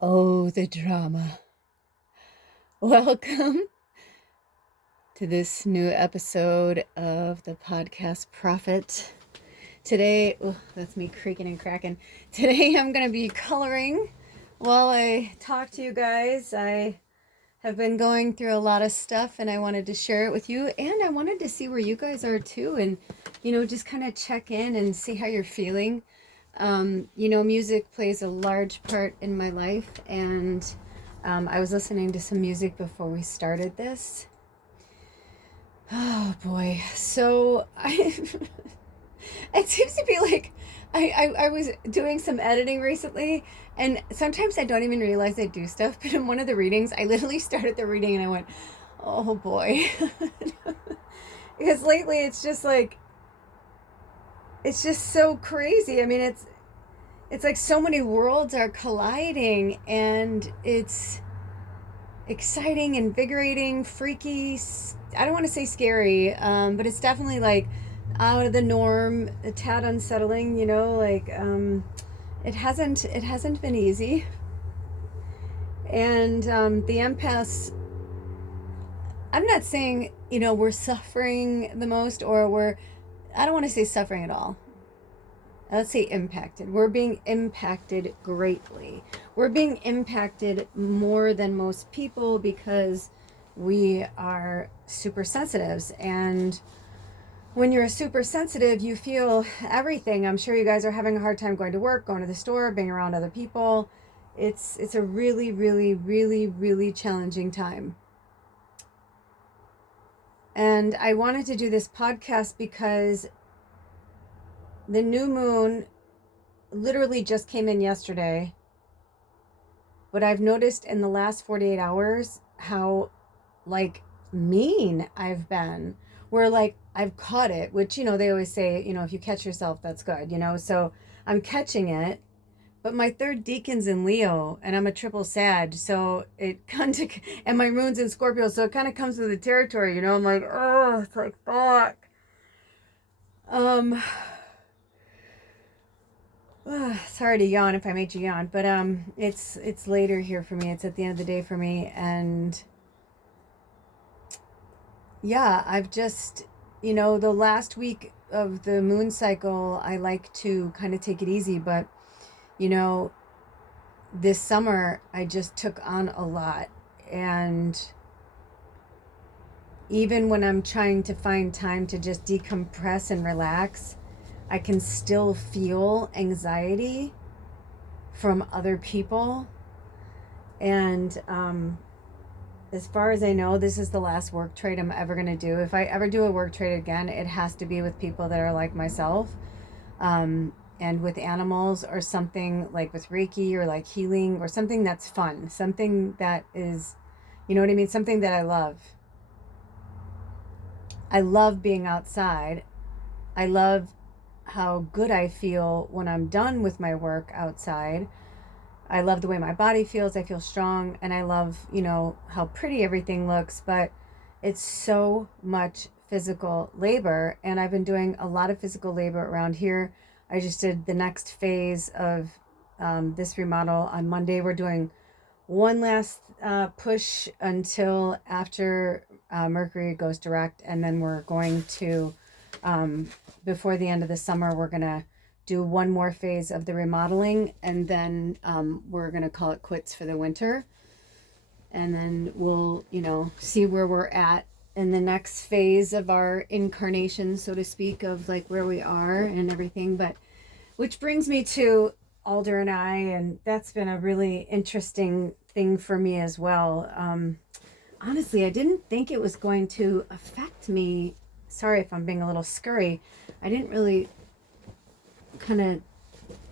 Oh, the drama. Welcome to this new episode of the podcast Prophet. Today, that's me creaking and cracking. Today I'm going to be coloring while I talk to you guys. I have been going through a lot of stuff and I wanted to share it with you, and I wanted to see where you guys are too, and just kind of check in and see how you're feeling. Music plays a large part in my life, and I was listening to some music before we started this. Oh boy. So it seems to be like I was doing some editing recently, and sometimes I don't even realize I do stuff, but in one of the readings, I literally started the reading and I went, oh boy. Because lately it's just so crazy. I mean, it's like so many worlds are colliding, and it's exciting, invigorating, freaky. I don't want to say scary, but it's definitely like out of the norm, a tad unsettling. It hasn't been easy, and the empaths. I'm not saying we're suffering the most, or we're. I don't want to say suffering at all. Let's say impacted. We're being impacted greatly. We're being impacted more than most people because we are super sensitives. And when you're super sensitive, you feel everything. I'm sure you guys are having a hard time going to work, going to the store, being around other people. It's a really, really, really, really challenging time. And I wanted to do this podcast because the new moon literally just came in yesterday, but I've noticed in the last 48 hours how like mean I've been. Where like I've caught it, which they always say, if you catch yourself, that's good, so I'm catching it. But my third deacon's in Leo, and I'm a triple Sag, so it kind of, and my moon's in Scorpio, so it kind of comes with the territory, I'm like, oh, it's like fuck. um Sorry to yawn if I made you yawn, but it's later here for me. It's at the end of the day for me, and yeah, I've just, the last week of the moon cycle, I like to kind of take it easy, but you know, this summer I just took on a lot, and even when I'm trying to find time to just decompress and relax, I can still feel anxiety from other people. And as far as I know, this is the last work trade I'm ever going to do. If I ever do a work trade again, it has to be with people that are like myself, and with animals, or something like with Reiki, or like healing, or something that's fun, something that is, you know what I mean? Something that I love. I love being outside. I love how good I feel when I'm done with my work outside. I love the way my body feels. I feel strong, and I love, how pretty everything looks, but it's so much physical labor, and I've been doing a lot of physical labor around here. I just did the next phase of this remodel on Monday. We're doing one last push until after Mercury goes direct, and then we're going to, before the end of the summer, we're going to do one more phase of the remodeling, and then we're going to call it quits for the winter. And then we'll, see where we're at in the next phase of our incarnation, so to speak, of like where we are and everything. But which brings me to Alder and I, and that's been a really interesting thing for me as well. Honestly, I didn't think it was going to affect me. Sorry if I'm being a little scurry. I didn't really kind of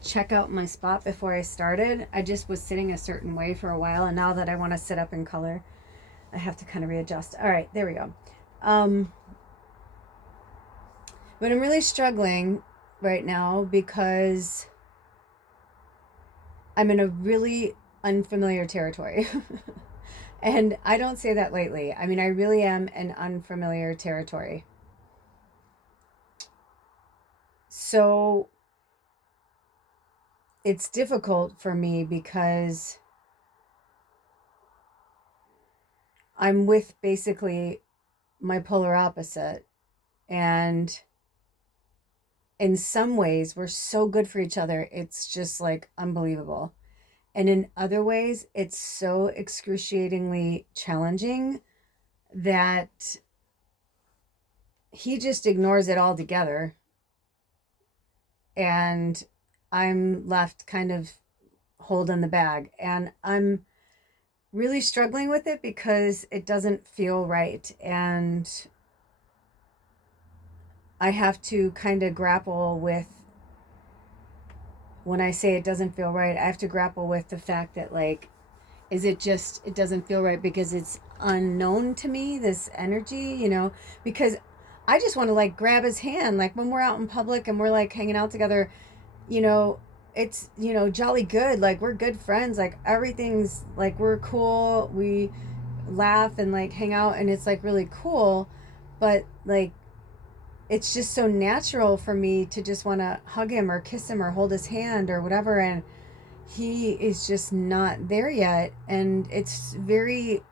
check out my spot before I started. I just was sitting a certain way for a while, and now that I want to sit up in color, I have to kind of readjust. All right, there we go. But I'm really struggling right now because I'm in a really unfamiliar territory. And I don't say that lightly. I mean, I really am in unfamiliar territory. So it's difficult for me because I'm with basically my polar opposite. And in some ways, we're so good for each other. It's just like unbelievable. And in other ways, it's so excruciatingly challenging that he just ignores it altogether. And I'm left kind of holding the bag. And I'm really struggling with it because it doesn't feel right. And I have to kind of grapple with, when I say it doesn't feel right, I have to grapple with the fact that, like, is it just, it doesn't feel right because it's unknown to me, this energy, because I just want to like grab his hand, like when we're out in public and we're like hanging out together, you know, it's, jolly good. Like we're good friends. Like everything's like, we're cool. We laugh and like hang out and it's like really cool. But like, it's just so natural for me to just want to hug him or kiss him or hold his hand or whatever. And he is just not there yet. And it's very,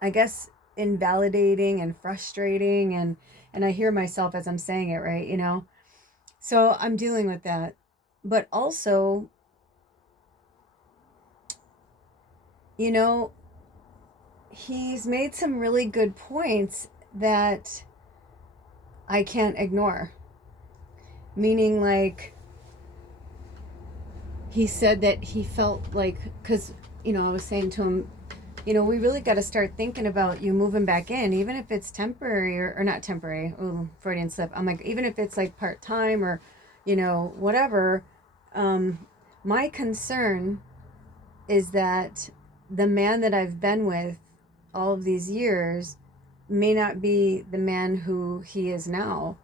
I guess, invalidating and frustrating. And I hear myself as I'm saying it, right? So I'm dealing with that. But also, you know, he's made some really good points that I can't ignore. Meaning, like, he said that he felt like, because, I was saying to him, we really got to start thinking about you moving back in, even if it's temporary or not temporary. Ooh, Freudian slip. I'm like, even if it's like part time or, whatever. My concern is that the man that I've been with all of these years may not be the man who he is now.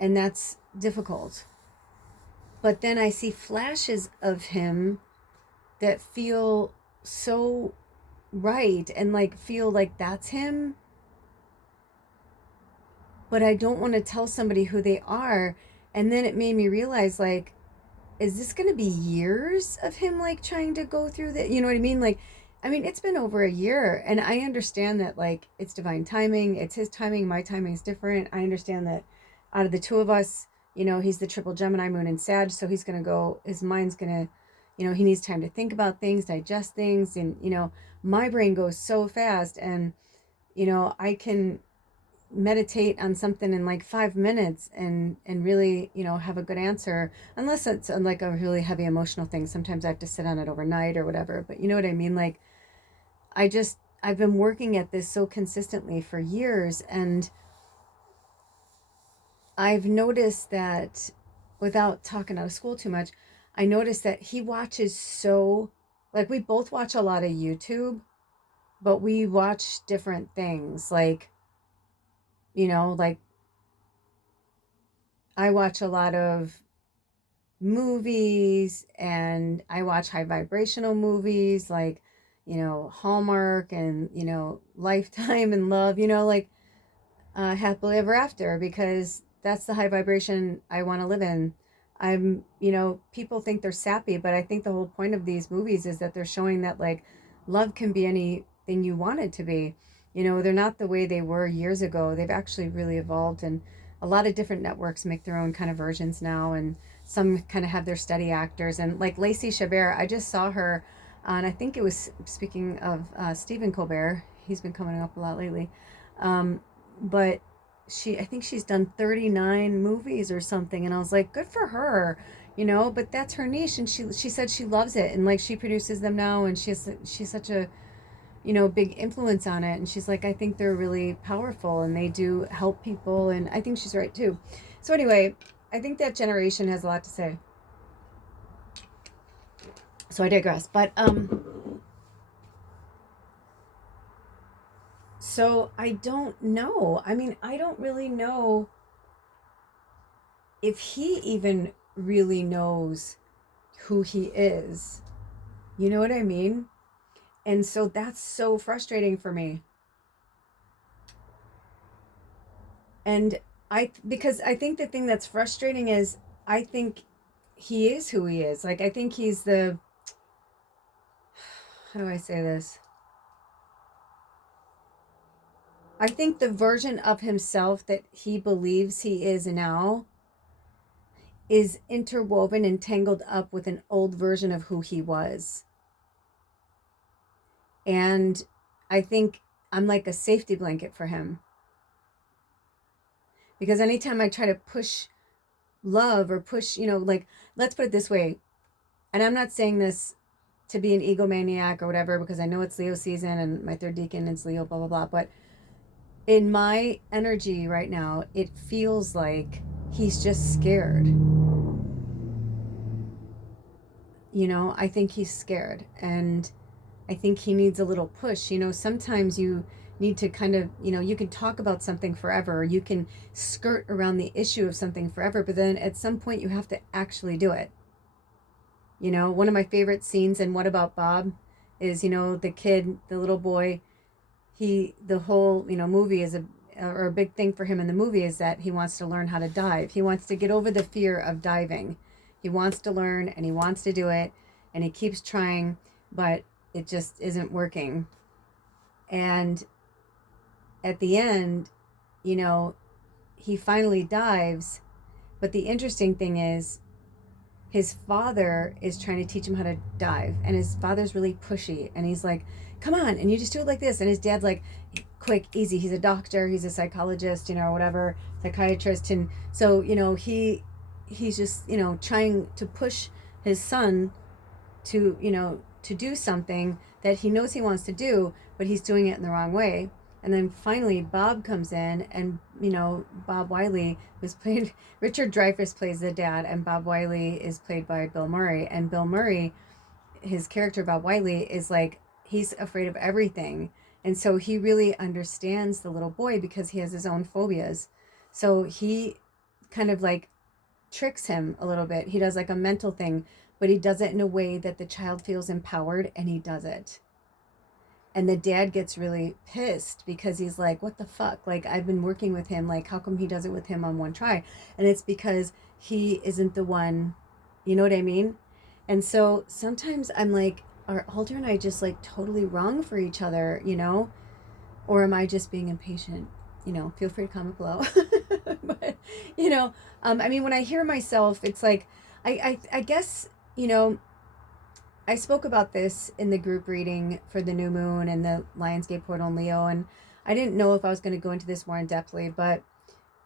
And that's difficult. But then I see flashes of him that feel so right and like feel like that's him. But I don't want to tell somebody who they are. And then it made me realize, like, is this going to be years of him like trying to go through that? You know what I mean? Like, I mean, it's been over a year and I understand that like it's divine timing. It's his timing. My timing is different. I understand that out of the two of us, he's the triple Gemini moon and Sag. So he's going to go, his mind's going to, he needs time to think about things, digest things. And, my brain goes so fast and, I can meditate on something in like 5 minutes and really have a good answer, unless it's like a really heavy emotional thing. Sometimes I have to sit on it overnight or whatever, but you know what I mean. Like I've been working at this so consistently for years, and I've noticed that, without talking out of school too much, I noticed that he watches, so like we both watch a lot of YouTube, but we watch different things. Like, like I watch a lot of movies and I watch high vibrational movies like, Hallmark and, Lifetime and Love, like Happily Ever After, because that's the high vibration I want to live in. People think they're sappy, but I think the whole point of these movies is that they're showing that like love can be anything you want it to be. They're not the way they were years ago. They've actually really evolved, and a lot of different networks make their own kind of versions now, and some kind of have their steady actors. And like Lacey Chabert, I just saw her on, I think it was, speaking of Stephen Colbert, he's been coming up a lot lately. But I think she's done 39 movies or something, and I was like, good for her, but that's her niche, and she said she loves it, and like she produces them now, and she's such a big influence on it, and she's like, I think they're really powerful and they do help people, and I think she's right too. So anyway, I think that generation has a lot to say. So I digress. But so I don't know. I mean, I don't really know if he even really knows who he is. You know what I mean? And so that's so frustrating for me. And because I think the thing that's frustrating is, I think he is who he is. Like, I think he's the, how do I say this? I think the version of himself that he believes he is now is interwoven and tangled up with an old version of who he was. And I think I'm like a safety blanket for him. Because anytime I try to push love or push, like, let's put it this way, and I'm not saying this to be an egomaniac or whatever, because I know it's Leo season and my third deacon is Leo, blah, blah, blah. But in my energy right now, it feels like he's just scared. I think he's scared, and I think he needs a little push. Sometimes you need to kind of, you can talk about something forever, or you can skirt around the issue of something forever, but then at some point you have to actually do it. One of my favorite scenes in What About Bob is, the kid, the little boy, the whole, movie is a big thing for him in the movie is that he wants to learn how to dive. He wants to get over the fear of diving. He wants to learn and he wants to do it, and he keeps trying, but it just isn't working. And at the end, he finally dives. But the interesting thing is, his father is trying to teach him how to dive, and his father's really pushy, and he's like, come on, and you just do it like this. And his dad's like, quick, easy. He's a doctor, he's a psychologist, whatever, psychiatrist. And so, he's just, trying to push his son to do something that he knows he wants to do, but he's doing it in the wrong way. And then finally Bob comes in, and Bob Wiley, who's played, Richard Dreyfuss plays the dad, and Bob Wiley is played by Bill Murray. And Bill Murray, his character Bob Wiley, is like, he's afraid of everything, and so he really understands the little boy because he has his own phobias. So he kind of like tricks him a little bit. He does like a mental thing, but he does it in a way that the child feels empowered, and he does it. And the dad gets really pissed because he's like, what the fuck? Like, I've been working with him. Like, how come he does it with him on one try? And it's because he isn't the one, you know what I mean? And so sometimes I'm like, are Alder and I just like totally wrong for each other, Or am I just being impatient? Feel free to comment below. But, I mean, when I hear myself, it's like, I guess, I spoke about this in the group reading for the new moon and the Lionsgate portal in Leo, and I didn't know if I was going to go into this more in depthly, but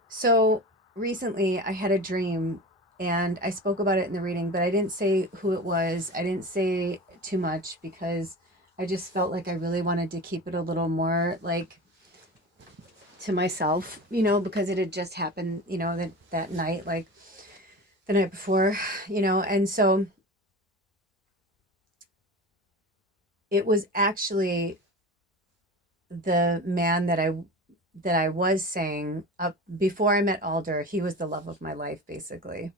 so recently I had a dream, and I spoke about it in the reading, but I didn't say who it was. I didn't say too much because I just felt like I really wanted to keep it a little more like to myself, because it had just happened, that night, like the night before, and so it was actually the man that I was saying before I met Alder. He was the love of my life, basically.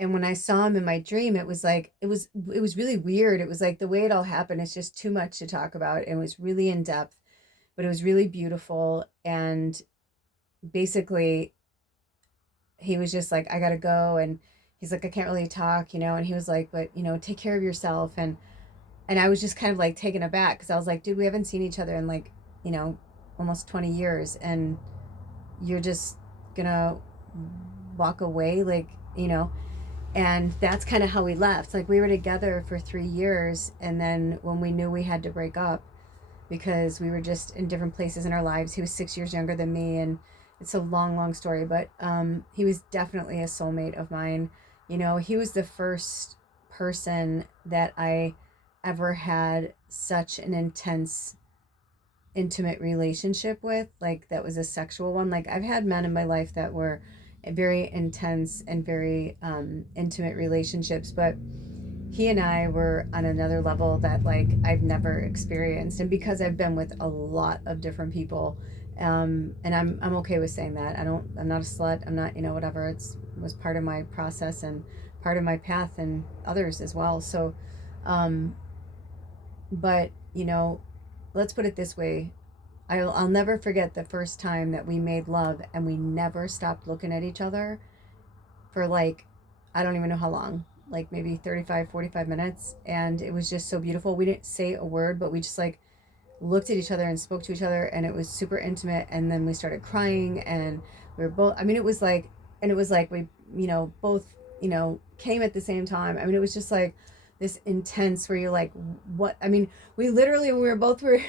And when I saw him in my dream, it was like, it was really weird. It was like the way it all happened, it's just too much to talk about. It was really in depth, but it was really beautiful. And basically he was just like, I gotta go. And he's like, I can't really talk, and he was like, but take care of yourself. And I was just kind of like taken aback because I was like, dude, we haven't seen each other in like, almost 20 years. And you're just gonna walk away, like, and that's kind of how we left. Like, we were together for 3 years. And then when we knew we had to break up because we were just in different places in our lives, he was 6 years younger than me. And it's a long, long story, but he was definitely a soulmate of mine. He was the first person that I ever had such an intense intimate relationship with, like that was a sexual one. Like, I've had men in my life that were very intense and very intimate relationships, but he and I were on another level that like I've never experienced. And because I've been with a lot of different people, and I'm okay with saying that. I'm not a slut. I'm not, whatever. It was part of my process and part of my path, and others as well. So but let's put it this way. I'll never forget the first time that we made love and we never stopped looking at each other for like, I don't even know how long, like maybe 35, 45 minutes. And it was just so beautiful. We didn't say a word, but we just like looked at each other and spoke to each other, and it was super intimate. And then we started crying, and we were both, I mean, it was like, and it was like we, both, came at the same time. I mean, it was just like this intense where you're like, what? I mean, we literally, when we were both, were,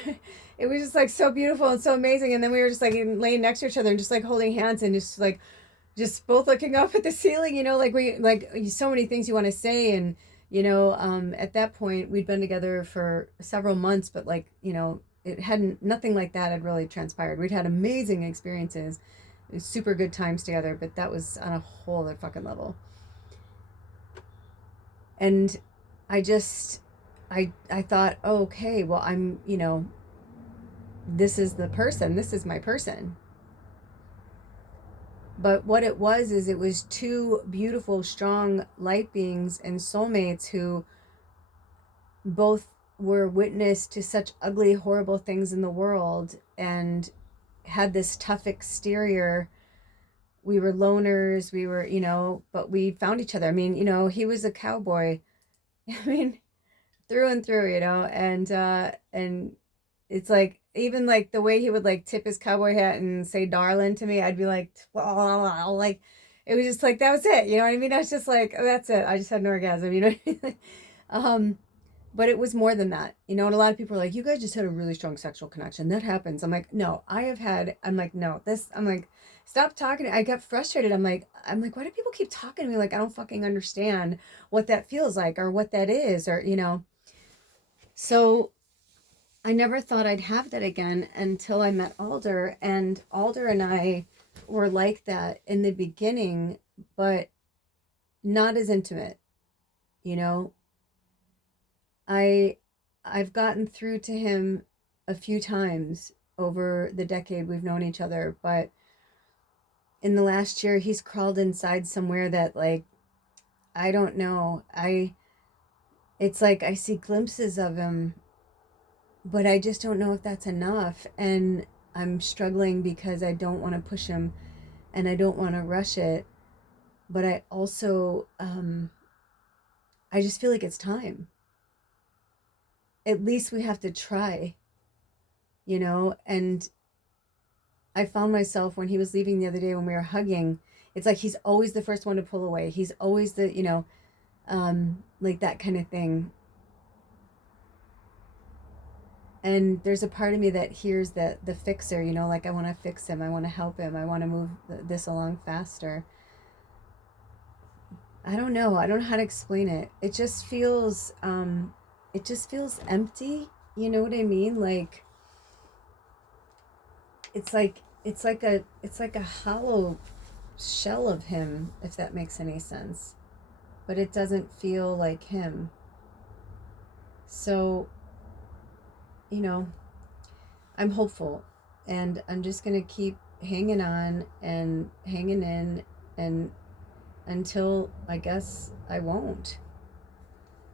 it was just like so beautiful and so amazing. And then we were just like laying next to each other and just like holding hands and just both looking up at the ceiling, like so many things you want to say. And, at that point we'd been together for several months, but it hadn't, nothing like that had really transpired. We'd had amazing experiences, super good times together, but that was on a whole other fucking level. And I just, I thought, oh, okay, well, I'm, this is my person. But what it was is it was two beautiful, strong light beings and soulmates who both were witness to such ugly, horrible things in the world and had this tough exterior. We were loners, we were, but we found each other. I mean, he was a cowboy. I mean, through and through, and it's like, even like the way he would like tip his cowboy hat and say darling to me, I'd be like, well, like, it was just like, that was it. You know what I mean? I was just like, oh, that's it. I just had an orgasm, but it was more than that, and a lot of people are like, you guys just had a really strong sexual connection. That happens. I'm like, no, I'm like, no, I'm like, stop talking. I got frustrated. I'm like, why do people keep talking to me? Like, I don't fucking understand what that feels like or what that is, or, so I never thought I'd have that again until I met Alder, and Alder and I were like that in the beginning, but not as intimate, you know. I I've gotten through to him a few times over the decade we've known each other, but in the last year he's crawled inside somewhere that, like, I don't know. It's like I see glimpses of him, but I just don't know if that's enough, and I'm struggling because I don't want to push him and I don't want to rush it, but I also I just feel like it's time. At least we have to try, and I found myself when he was leaving the other day when we were hugging, it's like he's always the first one to pull away. He's always the, like that kind of thing. And there's a part of me that hears the fixer, like, I want to fix him, I want to help him, I want to move this along faster. I don't know. I don't know how to explain it. It just feels empty. You know what I mean? Like, it's like a hollow shell of him, if that makes any sense. But it doesn't feel like him. So, you know, I'm hopeful, and I'm just going to keep hanging on and hanging in, and until, I guess, I won't.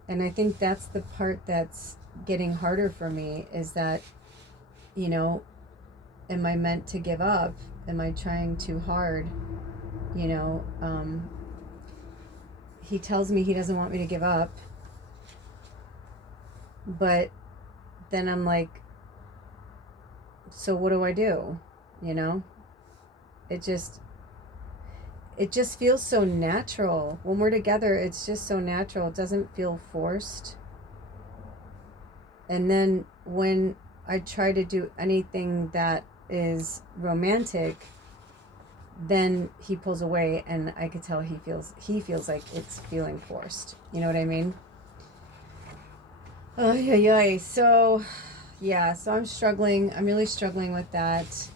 And I think that's the part that's getting harder for me, is that, you know, am I meant to give up? Am I trying too hard? You know, he tells me he doesn't want me to give up, but then I'm like, so what do I do? You know, it just feels so natural when we're together. It's just so natural. It doesn't feel forced. And then when I try to do anything that is romantic, then he pulls away, and I could tell he feels like it's feeling forced. You know what I mean? Oh yeah. So yeah, so I'm struggling. I'm really struggling with that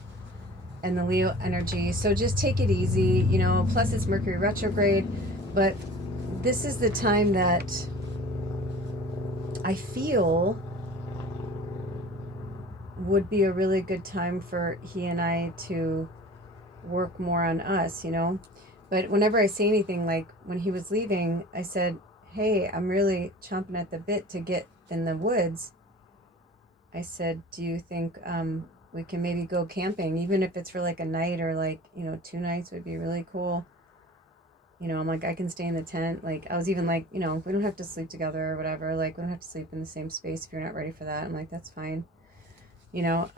and the Leo energy. So just take it easy, plus it's Mercury retrograde, but this is the time that I feel would be a really good time for he and I to work more on us, But whenever I say anything, like when he was leaving, I said, hey, I'm really chomping at the bit to get in the woods. I said, do you think we can maybe go camping, even if it's for like a night, or like, 2 nights would be really cool. I'm like, I can stay in the tent. Like, I was even like, we don't have to sleep together or whatever. Like, we don't have to sleep in the same space if you're not ready for that. I'm like, that's fine. you know.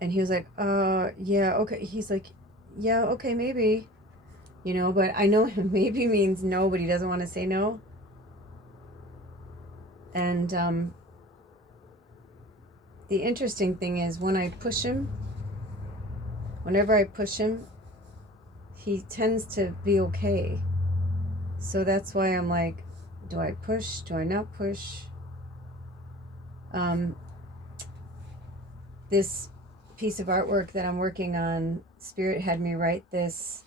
And he was like, yeah, okay. He's like, yeah, okay, maybe, you know, but I know maybe means no, but he doesn't want to say no. And the interesting thing is whenever I push him, he tends to be okay. So that's why I'm like, do I push? Do I not push? Um, this piece of artwork that I'm working on, Spirit had me write this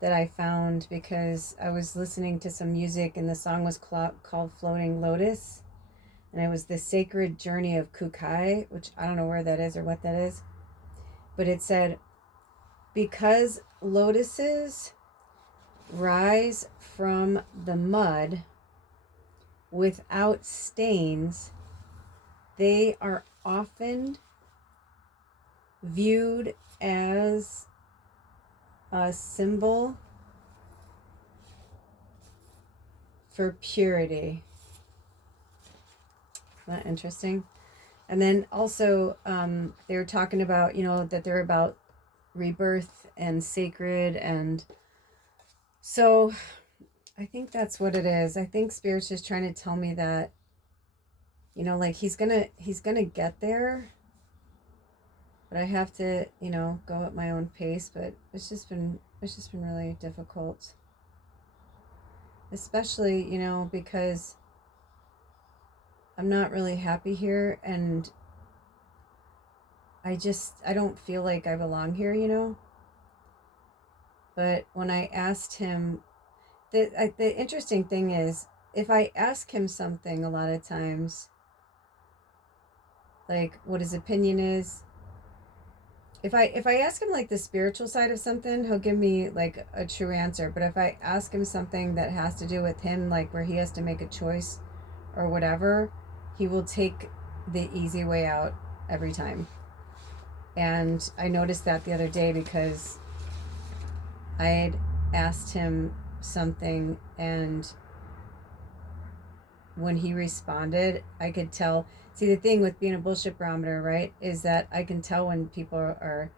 that I found because I was listening to some music and the song was called Floating Lotus. And it was the sacred journey of Kukai, which I don't know where that is or what that is. But it said, because lotuses rise from the mud without stains, they are often viewed as a symbol for purity. Isn't that interesting? And then also, they were talking about, you know, that they're about rebirth and sacred. And so I think that's what it is. I think Spirit's just trying to tell me that, you know, like he's gonna get there, but I have to, you know, go at my own pace. But it's just been really difficult, especially, you know, because I'm not really happy here, and I don't feel like I belong here, you know. But when I asked him, the interesting thing is, if I ask him something a lot of times, like what his opinion is, if I ask him like the spiritual side of something, he'll give me like a true answer. But if I ask him something that has to do with him, like where he has to make a choice or whatever, he will take the easy way out every time. And I noticed that the other day because I had asked him something, and when he responded, I could tell. See, the thing with being a bullshit barometer, right, is that I can tell when people are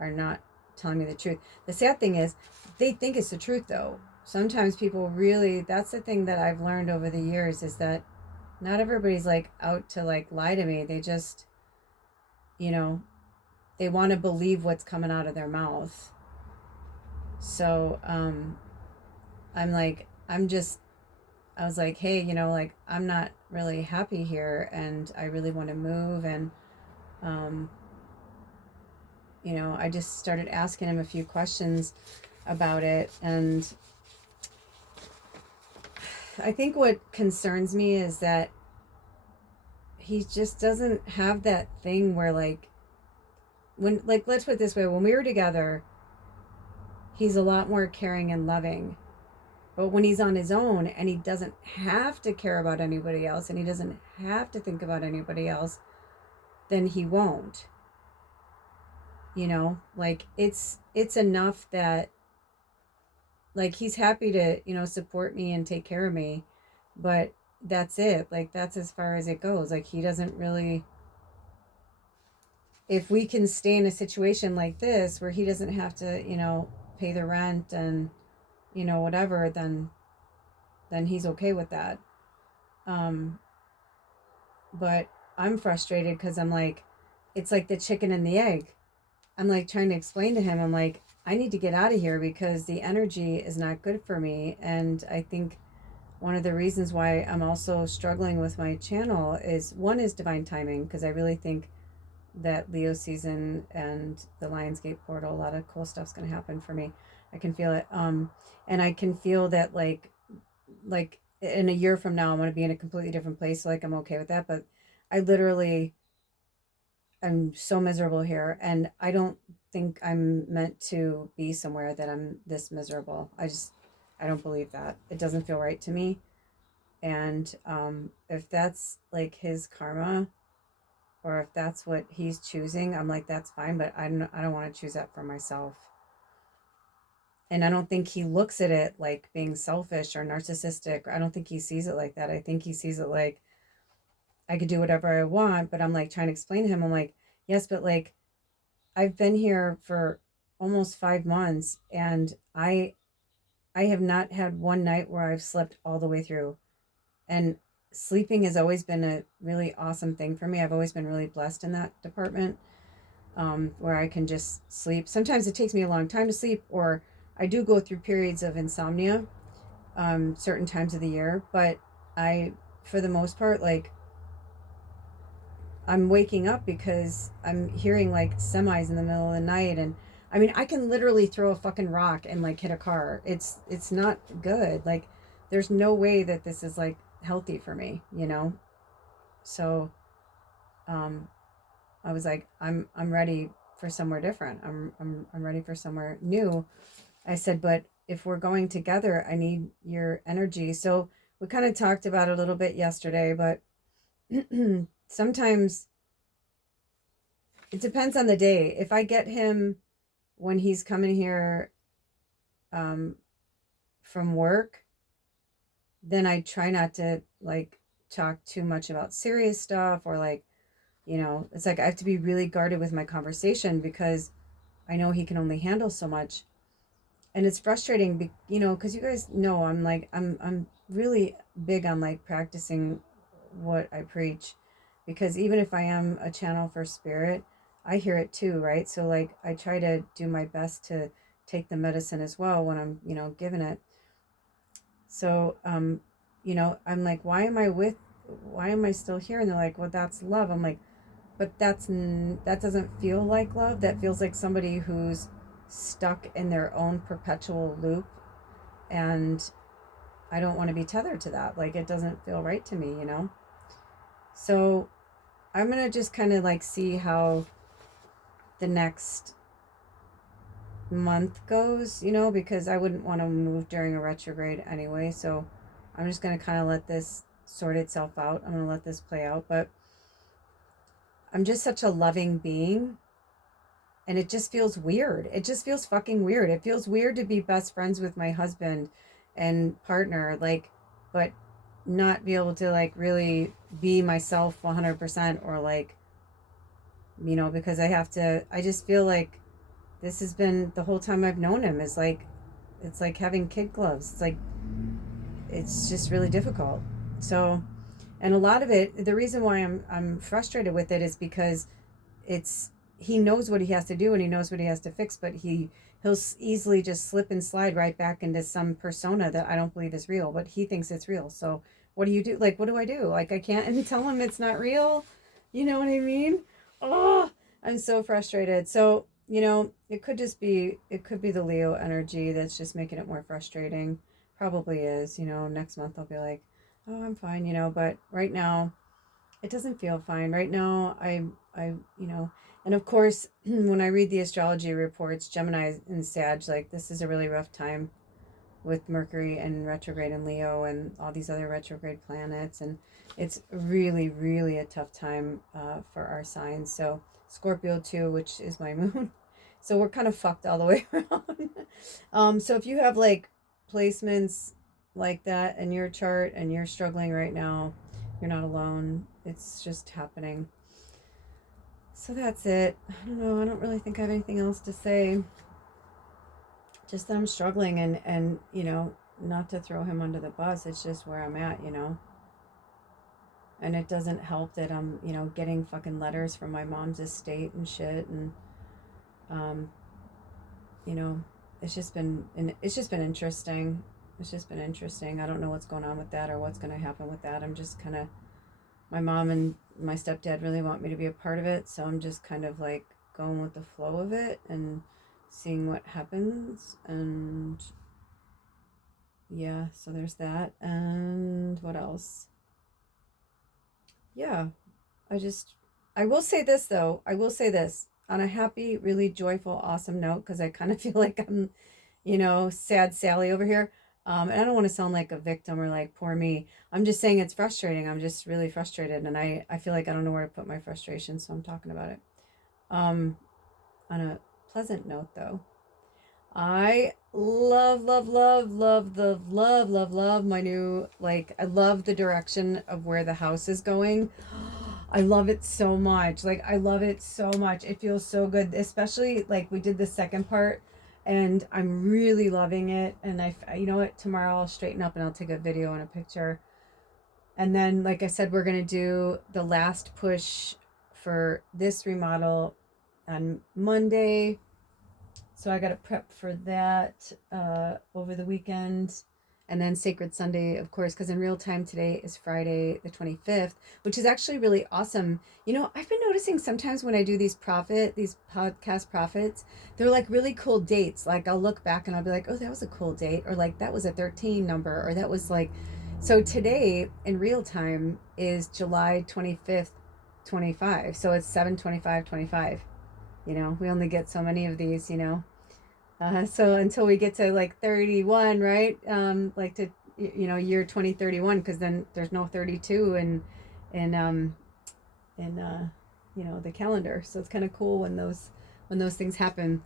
not telling me the truth. The sad thing is, they think it's the truth though. Sometimes people really, that's the thing that I've learned over the years, is that not everybody's like out to like lie to me. They just, you know, they want to believe what's coming out of their mouth. So, I'm like, I was like, hey, you know, like I'm not really happy here and I really want to move. And, um, you know, I just started asking him a few questions about it. And I think what concerns me is that he just doesn't have that thing where, like, like, let's put it this way, when we were together, he's a lot more caring and loving. But when he's on his own and he doesn't have to care about anybody else and he doesn't have to think about anybody else, then he won't. You know, like it's enough that, like, he's happy to, you know, support me and take care of me, but that's it. Like that's as far as it goes. Like he doesn't really, if we can stay in a situation like this where he doesn't have to, you know, pay the rent and, you know, whatever, then he's okay with that. Um but I'm frustrated because I'm like, it's like the chicken and the egg. I'm like trying to explain to him, I'm like, I need to get out of here because the energy is not good for me. And I think one of the reasons why I'm also struggling with my channel is, one is divine timing, because I really think that Leo season and the Lionsgate portal, a lot of cool stuff's going to happen for me. I can feel it. And I can feel that like in a year from now, I'm going to be in a completely different place. So like, I'm okay with that. But I literally, I'm so miserable here, and I don't think I'm meant to be somewhere that I'm this miserable. I don't believe that. It doesn't feel right to me. And if that's like his karma, or if that's what he's choosing, I'm like, that's fine, but I don't want to choose that for myself. And I don't think he looks at it like being selfish or narcissistic. I don't think he sees it like that. I think he sees it like, I could do whatever I want, but I'm like trying to explain to him, I'm like, yes, but like I've been here for almost 5 months, and I have not had one night where I've slept all the way through. And sleeping has always been a really awesome thing for me. I've always been really blessed in that department, where I can just sleep. Sometimes it takes me a long time to sleep, or I do go through periods of insomnia, certain times of the year. But I, for the most part, like I'm waking up because I'm hearing like semis in the middle of the night, and I mean I can literally throw a fucking rock and like hit a car. It's not good. Like there's no way that this is like healthy for me, you know? So um I was like I'm ready for somewhere different. I'm ready for somewhere new. I said, but if we're going together, I need your energy. So we kind of talked about it a little bit yesterday, but sometimes it depends on the day. If I get him when he's coming here um, from work, then I try not to like talk too much about serious stuff, or like, it's like I have to be really guarded with my conversation because I know he can only handle so much. And it's frustrating, because you guys know I'm really big on like practicing what I preach, because even if I am a channel for spirit, I hear it too, right? So like I try to do my best to take the medicine as well when I'm, giving it. So I'm like, why am I still here? And they're like, well, that's love. I'm like, but that doesn't feel like love. That feels like somebody who's stuck in their own perpetual loop, and I don't want to be tethered to that. Like it doesn't feel right to me. So I'm gonna just kind of like see how the next month goes, because I wouldn't want to move during a retrograde anyway. So I'm just gonna kind of let this sort itself out. I'm gonna let this play out. But I'm just such a loving being, and it just feels weird. It just feels fucking weird. It feels weird to be best friends with my husband and partner, like, but not be able to like really be myself 100%, or like, because I just feel like this has been the whole time I've known him, is like, it's like having kid gloves. It's like, it's just really difficult. So, and a lot of it, the reason why I'm frustrated with it is because it's he knows what he has to do and he knows what he has to fix, but he'll easily just slip and slide right back into some persona that I don't believe is real, but he thinks it's real. So what do you do? Like, what do I do? Like, I can't tell him it's not real. You know what I mean? Oh, I'm so frustrated. So, it could be the Leo energy that's just making it more frustrating. Probably is. Next month I'll be like, oh, I'm fine, but right now it doesn't feel fine. Right now, and of course, when I read the astrology reports, Gemini and Sag, like this is a really rough time with Mercury and retrograde in Leo and all these other retrograde planets. And it's really, really a tough time for our signs. So Scorpio too, which is my moon. So we're kind of fucked all the way around. So if you have like placements like that in your chart and you're struggling right now, you're not alone. It's just happening. So that's it. I don't know. I don't really think I have anything else to say. Just that I'm struggling, and not to throw him under the bus. It's just where I'm at. And it doesn't help that I'm, getting fucking letters from my mom's estate and shit, and um, you know, it's just been interesting. It's just been interesting. I don't know what's going on with that or what's going to happen with that. I'm just kind of, my mom and my stepdad really want me to be a part of it, so I'm just kind of like going with the flow of it and seeing what happens. And yeah, so there's that. And what else? Yeah, I will say this though. I will say this on a happy, really joyful, awesome note, because I kind of feel like I'm, sad Sally over here. And I don't want to sound like a victim or like poor me. I'm just saying it's frustrating. I'm just really frustrated, and I feel like I don't know where to put my frustration, so I'm talking about it. On a pleasant note though, I love my new, like, I love the direction of where the house is going. I love it so much. Like, I love it so much. It feels so good, especially like we did the second part and I'm really loving it. And you know what, tomorrow I'll straighten up and I'll take a video and a picture. And then, like I said, we're going to do the last push for this remodel on Monday. So I got to prep for that over the weekend. And then Sacred Sunday, of course, because in real time today is Friday the 25th, which is actually really awesome. You know, I've been noticing sometimes when I do these podcast profits, they're like really cool dates. Like I'll look back and I'll be like, oh, that was a cool date. Or like that was a 13 number. Or that was like, so today in real time is July 25th, 25. So it's 7/25/25. You know, we only get so many of these, you know. So until we get to like 31, right? Like to, you know, year 2031, because then there's no 32 in you know, the calendar. So it's kind of cool when those things happen.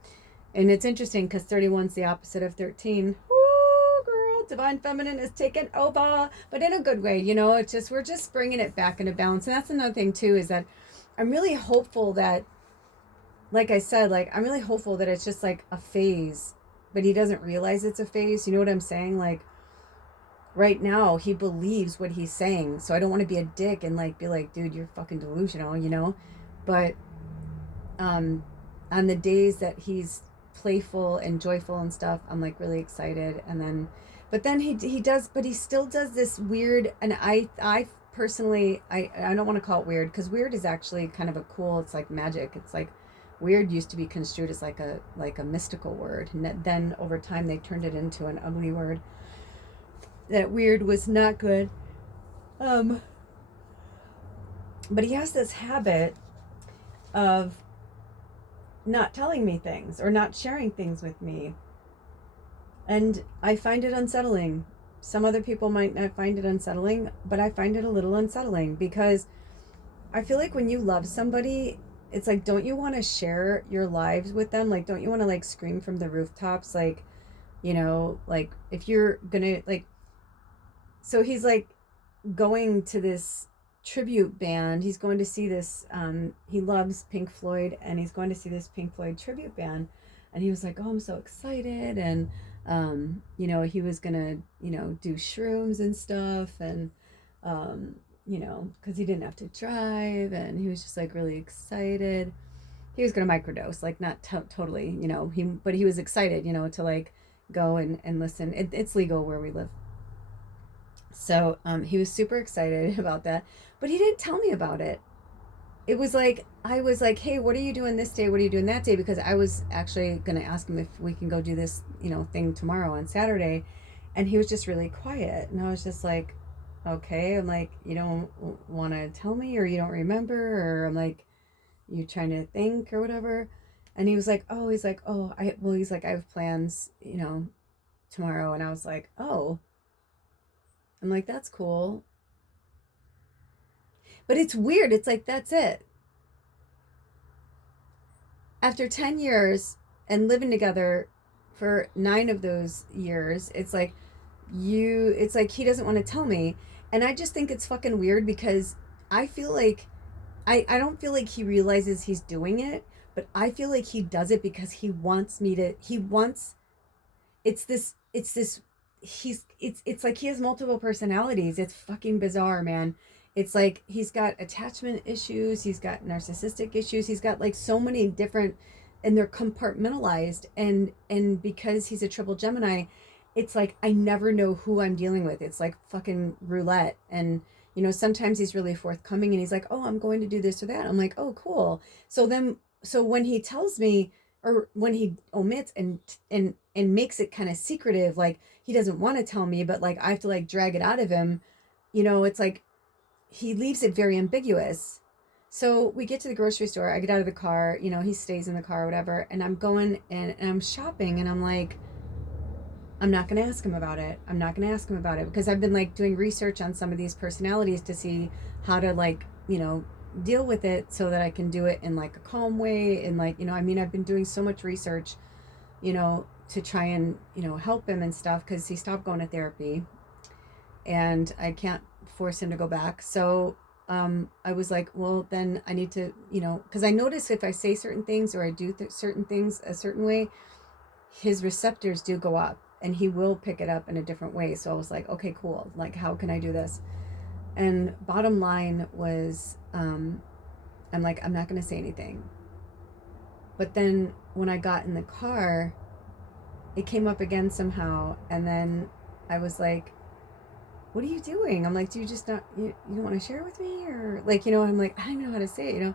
And it's interesting because 31's the opposite of 13. Woo, girl, divine feminine is taken over, but in a good way, you know. It's just, we're just bringing it back into balance. And that's another thing too, is that I'm really hopeful that, like I said, like I'm really hopeful that it's just like a phase, but he doesn't realize it's a phase. You know what I'm saying? Like right now he believes what he's saying. So I don't want to be a dick and like be like, dude, you're fucking delusional, you know? But um on the days that he's playful and joyful and stuff, I'm like really excited. And then but then he does, but he still does this weird, and I personally, I don't want to call it weird, because weird is actually kind of a cool, it's like magic. It's like weird used to be construed as like a mystical word, and then over time they turned it into an ugly word. That weird was not good. um but he has this habit of not telling me things or not sharing things with me, and I find it unsettling. Some other people might not find it unsettling, but I find it a little unsettling, because I feel like when you love somebody, it's like, don't you want to share your lives with them? Like, don't you want to like scream from the rooftops? Like, you know, like if you're gonna like, so he's like going to this tribute band. He's going to see this, he loves Pink Floyd, and he's going to see this Pink Floyd tribute band. And he was like, oh, I'm so excited. And, you know, he was gonna, you know, do shrooms and stuff. And, you know, because he didn't have to drive, and he was just like really excited. He was gonna microdose, like not totally, you know, but he was excited, you know, to like go and listen. It's legal where we live. So he was super excited about that, but he didn't tell me about it. It was like, I was like, hey, what are you doing this day? What are you doing that day? Because I was actually going to ask him if we can go do this, you know, thing tomorrow on Saturday. And he was just really quiet. And I was just like, okay. I'm like, you don't want to tell me, or you don't remember? Or I'm like, you trying to think or whatever? And he was like, oh, he's like, I have plans, you know, tomorrow. And I was like, oh, I'm like, that's cool. But it's weird. It's like, that's it. After 10 years and living together for 9 of those years, it's like he doesn't want to tell me. And I just think it's fucking weird, because I feel like, I don't feel like he realizes he's doing it, but I feel like he does it because he wants me to, he wants, it's this it's like he has multiple personalities. It's fucking bizarre, man. It's like he's got attachment issues, he's got narcissistic issues, he's got like so many different, and they're compartmentalized. And because he's a triple Gemini, it's like I never know who I'm dealing with. It's like fucking roulette. And you know, sometimes he's really forthcoming and he's like, oh, I'm going to do this or that. I'm like, oh, cool. So when he tells me, or when he omits and makes it kind of secretive, like he doesn't want to tell me, but like I have to like drag it out of him, you know, it's like he leaves it very ambiguous. So we get to the grocery store, I get out of the car, you know, he stays in the car or whatever, and I'm going and I'm shopping, and I'm like, I'm not going to ask him about it. I'm not going to ask him about it, because I've been like doing research on some of these personalities to see how to like, you know, deal with it so that I can do it in like a calm way. And like, you know, I mean, I've been doing so much research, you know, to try and, help him and stuff, because he stopped going to therapy and I can't force him to go back. So I was like, well, then I need to, because I notice if I say certain things or I do certain things a certain way, his receptors do go up and he will pick it up in a different way. So I was like, okay, cool. Like, how can I do this? And bottom line was, I'm like, I'm not going to say anything. But then when I got in the car, it came up again somehow. And then I was like, what are you doing? I'm like, do you just not, you don't want to share with me? Or like, I'm like, I don't even know how to say it, And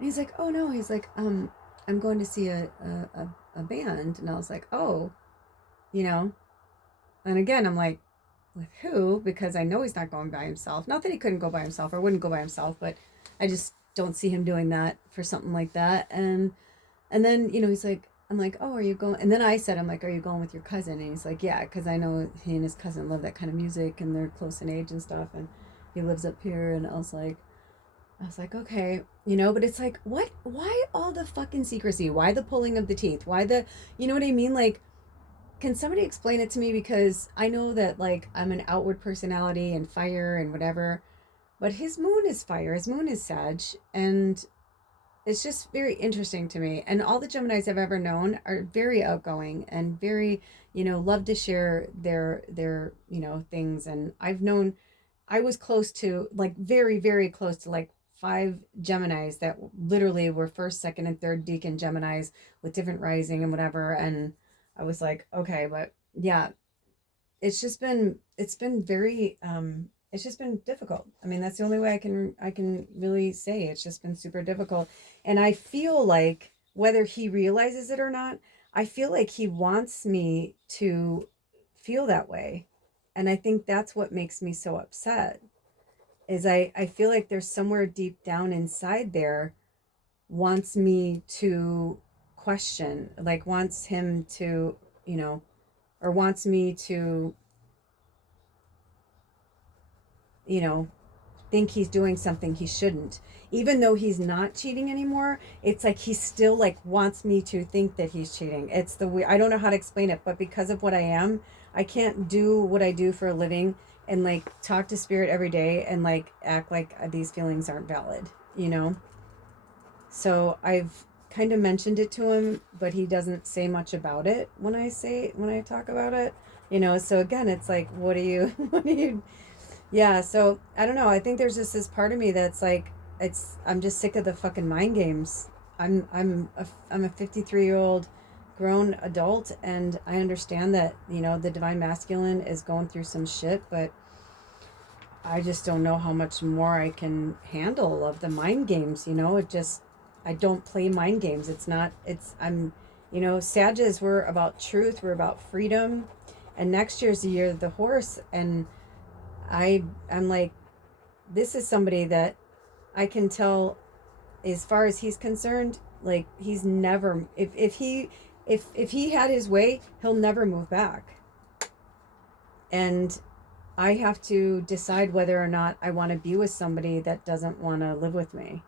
he's like, oh no. He's like, I'm going to see a band. And I was like, oh, and again, I'm like, with who? Because I know he's not going by himself. Not that he couldn't go by himself or wouldn't go by himself, but I just don't see him doing that for something like that. And then, he's like, I'm like, oh, are you going? And then I said, I'm like, are you going with your cousin? And he's like, yeah, because I know he and his cousin love that kind of music and they're close in age and stuff. And he lives up here. And I was like, okay, but it's like, what? Why all the fucking secrecy? Why the pulling of the teeth? Why the, you know what I mean? Like, can somebody explain it to me? Because I know that, like, I'm an outward personality and fire and whatever, but his moon is fire. His moon is Sag. And it's just very interesting to me. And all the Geminis I've ever known are very outgoing and very, love to share their, things. And I was close to, like, very, very close to, like, 5 Geminis that literally were first, second, and third decan Geminis with different rising and whatever. And I was like, okay, but yeah, it's been very, it's just been difficult. I mean, that's the only way I can really say it's just been super difficult. And I feel like, whether he realizes it or not, I feel like he wants me to feel that way. And I think that's what makes me so upset, is I feel like there's somewhere deep down inside there wants me to question, like wants him to, or wants me to, you know, think he's doing something he shouldn't. Even though he's not cheating anymore, it's like he still, like, wants me to think that he's cheating. It's the way, I don't know how to explain it, but because of what I am, I can't do what I do for a living and, like, talk to spirit every day and, like, act like these feelings aren't valid. So I've kind of mentioned it to him, but he doesn't say much about it when I talk about it. So again, it's like, what do you what do you yeah, so I don't know. I think there's just this part of me that's like, I'm just sick of the fucking mind games. I'm a 53-year-old grown adult, and I understand that, the divine masculine is going through some shit, but I just don't know how much more I can handle of the mind games. I don't play mind games. Sages, we're about truth, we're about freedom, and next year's the year of the horse, and I'm like, this is somebody that I can tell, as far as he's concerned, like, he's never, if he had his way, he'll never move back. And I have to decide whether or not I want to be with somebody that doesn't want to live with me.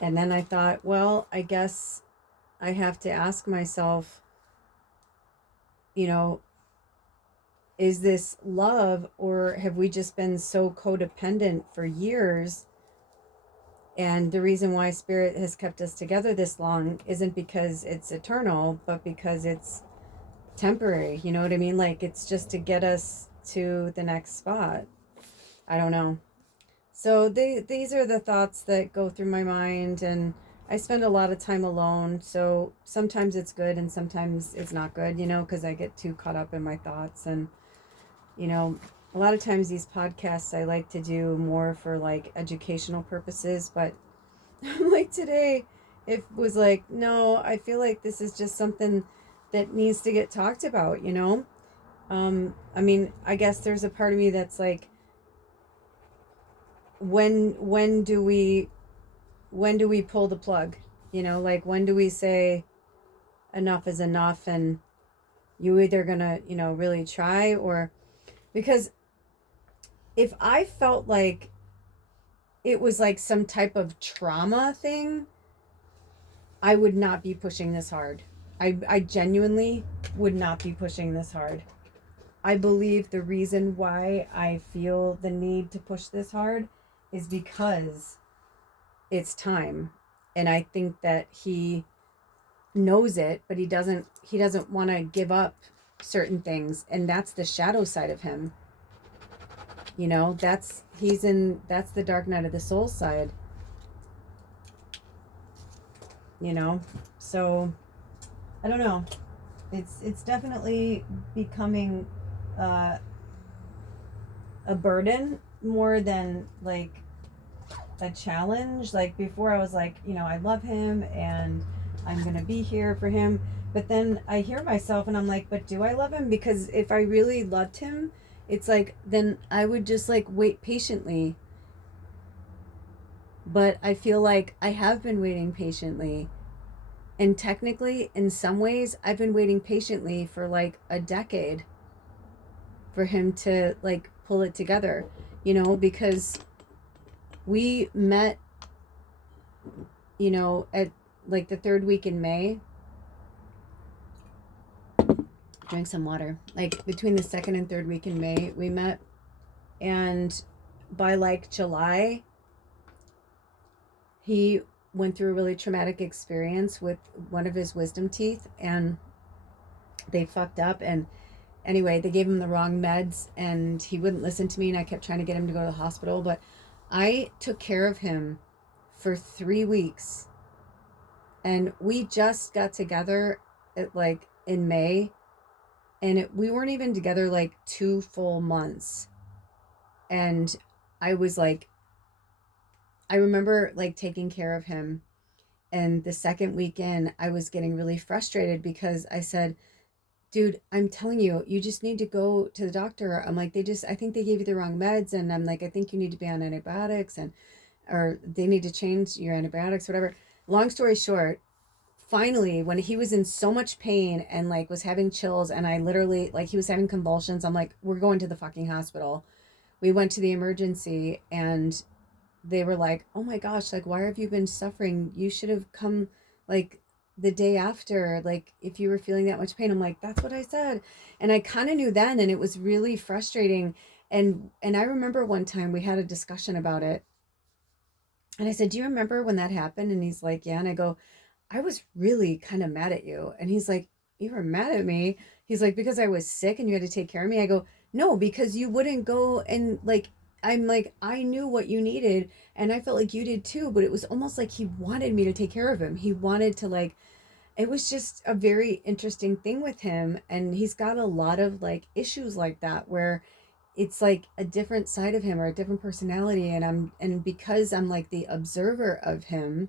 And then I thought, well, I guess I have to ask myself, is this love, or have we just been so codependent for years? And the reason why spirit has kept us together this long isn't because it's eternal, but because it's temporary. You know what I mean? Like, it's just to get us to the next spot. I don't know. So these are the thoughts that go through my mind, and I spend a lot of time alone. So sometimes it's good and sometimes it's not good, because I get too caught up in my thoughts. And, a lot of times these podcasts I like to do more for, like, educational purposes, but like today, it was like, no, I feel like this is just something that needs to get talked about, I mean, I guess there's a part of me that's like, when do we pull the plug? Like, when do we say enough is enough, and you either gonna, really try, or, because if I felt like it was like some type of trauma thing, I would not be pushing this hard. I genuinely would not be pushing this hard. I believe the reason why I feel the need to push this hard is because it's time. And I think that he knows it, but he doesn't want to give up certain things, and that's the shadow side of him. You know, that's the dark night of the soul side, you know. So I don't know. It's definitely becoming uh, a burden more than like a challenge. Like before, I was like, you know, I love him and I'm gonna be here for him. But then I hear myself and I'm like, but do I love him? Because if I really loved him, it's like then I would just like wait patiently. But I feel like I have been waiting patiently. And technically, in some ways, I've been waiting patiently for like a decade for him to like pull it together, you know, because we met, you know, at like the third week in May. Drink some water. Like between the second and third week in May, we met. And by like July, he went through a really traumatic experience with one of his wisdom teeth, and they fucked up. And anyway, they gave him the wrong meds and he wouldn't listen to me, and I kept trying to get him to go to the hospital. But I took care of him for 3 weeks, and we just got together at like in May, and we weren't even together like 2 full months. And I was like, I remember like taking care of him, and the second weekend I was getting really frustrated because I said, dude, I'm telling you, you just need to go to the doctor. I'm like, I think they gave you the wrong meds. And I'm like, I think you need to be on antibiotics, or they need to change your antibiotics, whatever. Long story short, finally, when he was in so much pain and like was having chills, and I literally, like, he was having convulsions, I'm like, we're going to the fucking hospital. We went to the emergency, and they were like, oh my gosh, like, why have you been suffering? You should have come like the day after, like if you were feeling that much pain. I'm like, that's what I said. And I kind of knew then, and it was really frustrating. And I remember one time we had a discussion about it, and I said, do you remember when that happened? And he's like, yeah. And I go, I was really kind of mad at you. And he's like, you were mad at me? He's like, because I was sick and you had to take care of me? I go, no, because you wouldn't go and like, I'm like, I knew what you needed and I felt like you did too, but it was almost like he wanted me to take care of him. He wanted to like, it was just a very interesting thing with him. And he's got a lot of like issues like that where it's like a different side of him or a different personality. And because I'm like the observer of him,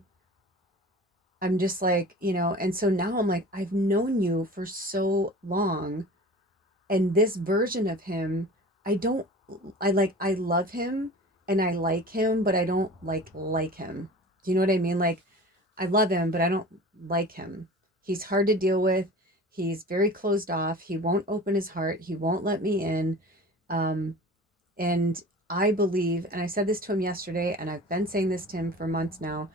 I'm just like, you know, and so now I'm like, I've known you for so long. And this version of him, I don't, I love him and I like him, but I don't like him. Do you know what I mean? Like, I love him, but I don't like him. He's hard to deal with. He's very closed off. He won't open his heart. He won't let me in. Um, and I believe, and I said this to him yesterday, and I've been saying this to him for months now.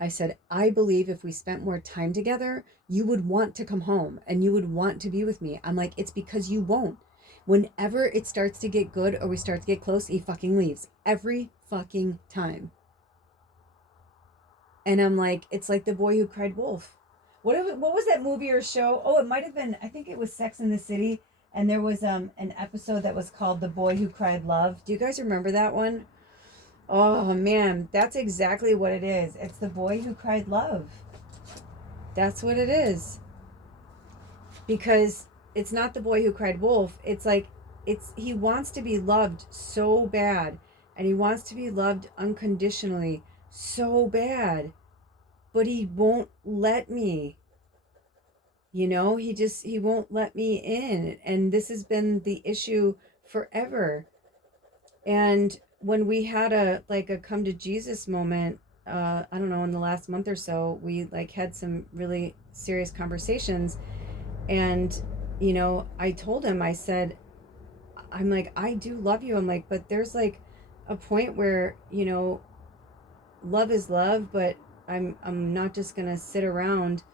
I said, I believe if we spent more time together, you would want to come home and you would want to be with me. I'm like, it's because you won't. Whenever it starts to get good or we start to get close, he fucking leaves every fucking time. And I'm like, it's like The Boy Who Cried Wolf. What was that movie or show? Oh, it might have been, I think it was Sex in the City. And there was an episode that was called The Boy Who Cried Love. Do you guys remember that one? Oh man, that's exactly what it is. It's the boy who cried love. That's what it is. Because it's not the boy who cried wolf. It's like he wants to be loved so bad, and he wants to be loved unconditionally so bad, but he won't let me. You know, he won't let me in, and this has been the issue forever. And when we had a come to Jesus moment, I don't know, in the last month or so, we like had some really serious conversations. And, you know, I told him, I said, I'm like, I do love you. I'm like, but there's like a point where, you know, love is love, but I'm not just gonna sit around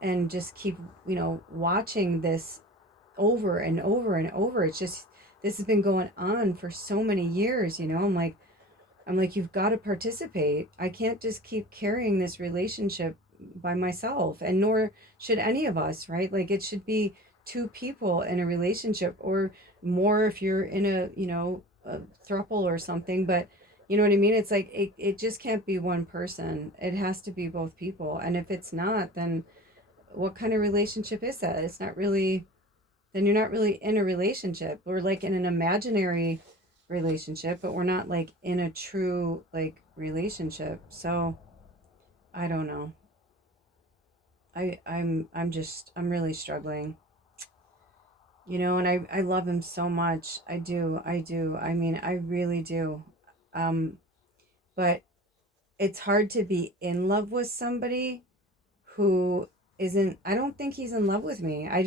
and just keep, watching this over and over and over. It's just, this has been going on for so many years, I'm like, you've got to participate. I can't just keep carrying this relationship by myself, and nor should any of us, right? Like, it should be two people in a relationship, or more if you're in a throuple or something. But you know what I mean? It's like, it just can't be one person. It has to be both people. And if it's not, then what kind of relationship is that? It's not really, then you're not really in a relationship. We're like in an imaginary relationship, but we're not like in a true like relationship. So I don't know. I'm really struggling. And I love him so much. I do. I mean, I really do. Um, but it's hard to be in love with somebody who isn't, I don't think he's in love with me. I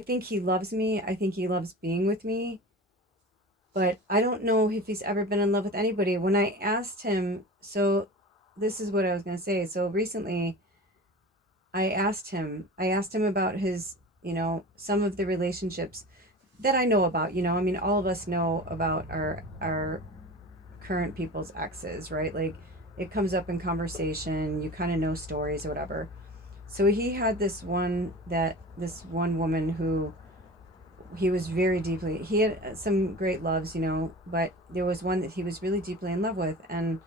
think he loves me. I think he loves being with me, but I don't know if he's ever been in love with anybody. When I asked him, so this is what I was going to say. So recently I asked him about his, some of the relationships that I know about, I mean, all of us know about our current people's exes, right? Like, it comes up in conversation, you kind of know stories or whatever. So he had this one woman who he was very deeply, he had some great loves, but there was one that he was really deeply in love with. And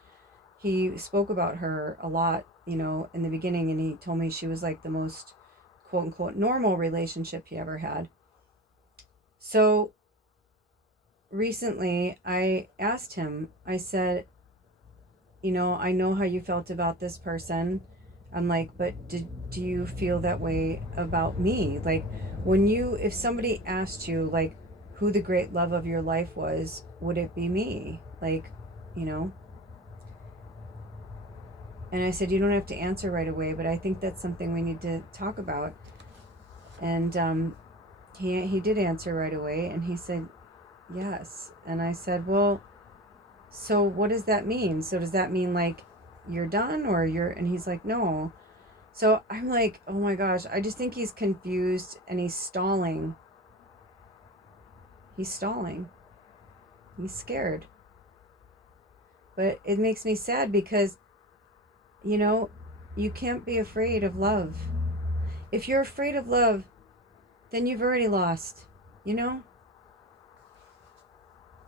he spoke about her a lot, in the beginning. And he told me she was like the most quote unquote normal relationship he ever had. So recently I asked him, I said, I know how you felt about this person. I'm like, but do you feel that way about me? Like, if somebody asked you, like, who the great love of your life was, would it be me? Like, you know? And I said, you don't have to answer right away, but I think that's something we need to talk about. And he did answer right away, and he said, yes. And I said, well, so what does that mean? So does that mean like you're done, or and he's like, no. So I'm like, oh my gosh, I just think he's confused and he's stalling. He's stalling. He's scared. But it makes me sad because, you know, you can't be afraid of love. If you're afraid of love, then you've already lost, you know?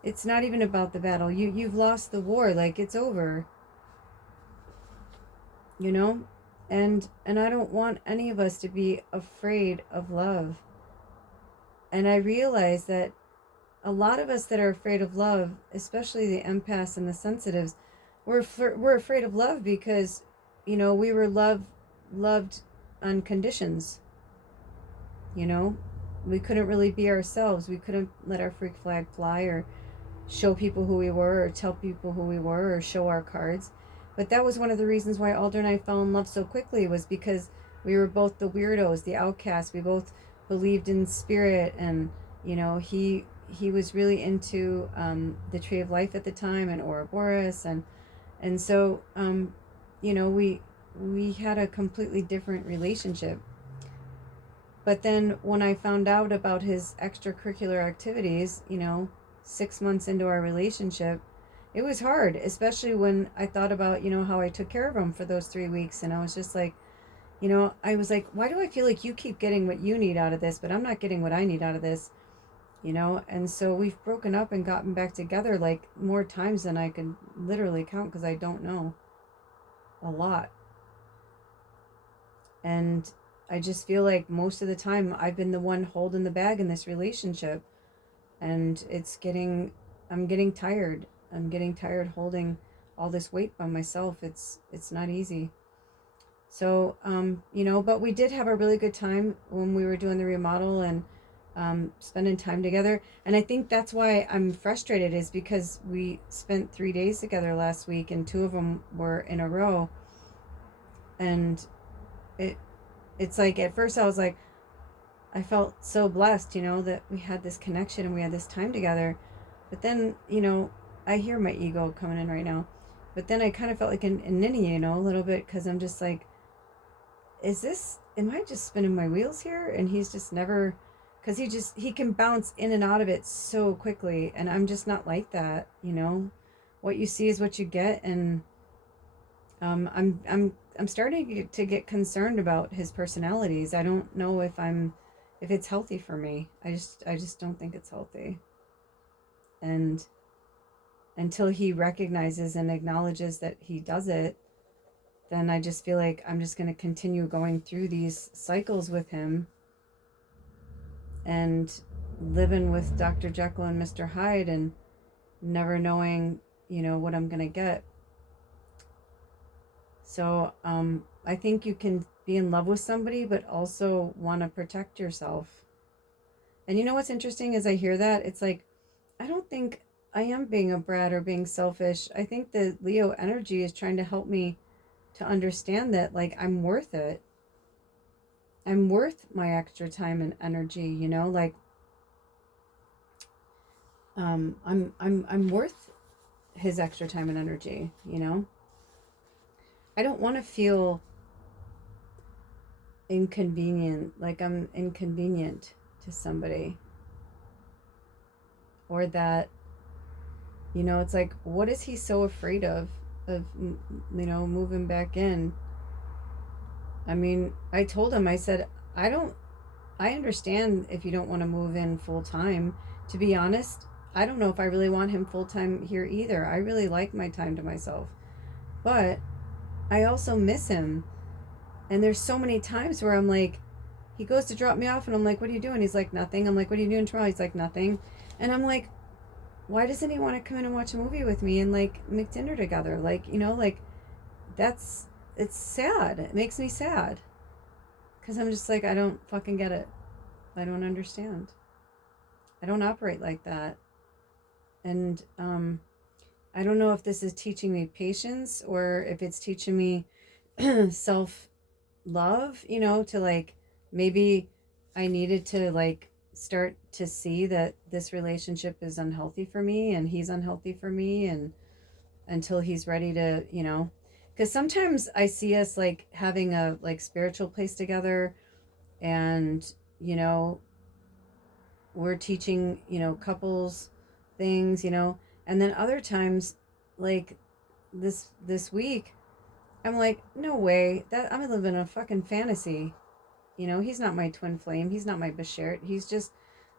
It's not even about the battle. You've lost the war, like it's over. You know? And I don't want any of us to be afraid of love. And I realize that a lot of us that are afraid of love, especially the empaths and the sensitives, we're afraid of love because, we were loved on conditions. We couldn't really be ourselves. We couldn't let our freak flag fly, or show people who we were, or tell people who we were, or show our cards. But that was one of the reasons why Alder and I fell in love so quickly, was because we were both the weirdos, the outcasts. We both believed in spirit, and he was really into the Tree of Life at the time, and Ouroboros, and so we had a completely different relationship. But then when I found out about his extracurricular activities, 6 months into our relationship, it was hard, especially when I thought about, how I took care of him for those 3 weeks. And I was just like, I was like, why do I feel like you keep getting what you need out of this, but I'm not getting what I need out of this? And so we've broken up and gotten back together like more times than I can literally count, because I don't know. A lot. And I just feel like most of the time I've been the one holding the bag in this relationship. And I'm getting tired. I'm getting tired holding all this weight by myself. It's not easy. So, but we did have a really good time when we were doing the remodel, and spending time together. And I think that's why I'm frustrated, is because we spent 3 days together last week, and 2 of them were in a row. And it's like, at first I was like, I felt so blessed, that we had this connection and we had this time together. But then, I hear my ego coming in right now. But then I kind of felt like a ninny, a little bit, because I'm just like, am I just spinning my wheels here? And he's just never, because he can bounce in and out of it so quickly. And I'm just not like that, you know? What you see is what you get. And I'm starting to get concerned about his personalities. I don't know if it's healthy for me. I just don't think it's healthy. And until he recognizes and acknowledges that he does it, then I just feel like I'm just going to continue going through these cycles with him and living with Dr. Jekyll and Mr. Hyde and never knowing, what I'm going to get. So I think you can be in love with somebody, but also want to protect yourself. And you know what's interesting is I hear that, it's like, I don't think I am being a brat or being selfish. I think the Leo energy is trying to help me to understand that, like, I'm worth it. I'm worth my extra time and energy, like I'm worth his extra time and energy, I don't want to feel inconvenient, like I'm inconvenient to somebody, or that, it's like, what is he so afraid of moving back in? I mean, I told him, I said, I understand if you don't want to move in full time. To be honest, I don't know if I really want him full time here either. I really like my time to myself. But I also miss him. And there's so many times where I'm like, he goes to drop me off and I'm like, what are you doing? He's like, nothing. I'm like, what are you doing tomorrow? He's like, nothing. And I'm like, why doesn't he want to come in and watch a movie with me and like make dinner together? Like, like it's sad. It makes me sad. Because I'm just like, I don't fucking get it. I don't understand. I don't operate like that. And I don't know if this is teaching me patience or if it's teaching me self love, to like, maybe I needed to like start to see that this relationship is unhealthy for me and he's unhealthy for me, and until he's ready to, because sometimes I see us like having a like spiritual place together, and we're teaching, couples things, and then other times, like this week, I'm like, no way, that I'm living a fucking fantasy. He's not my twin flame. He's not my Bashert. He's just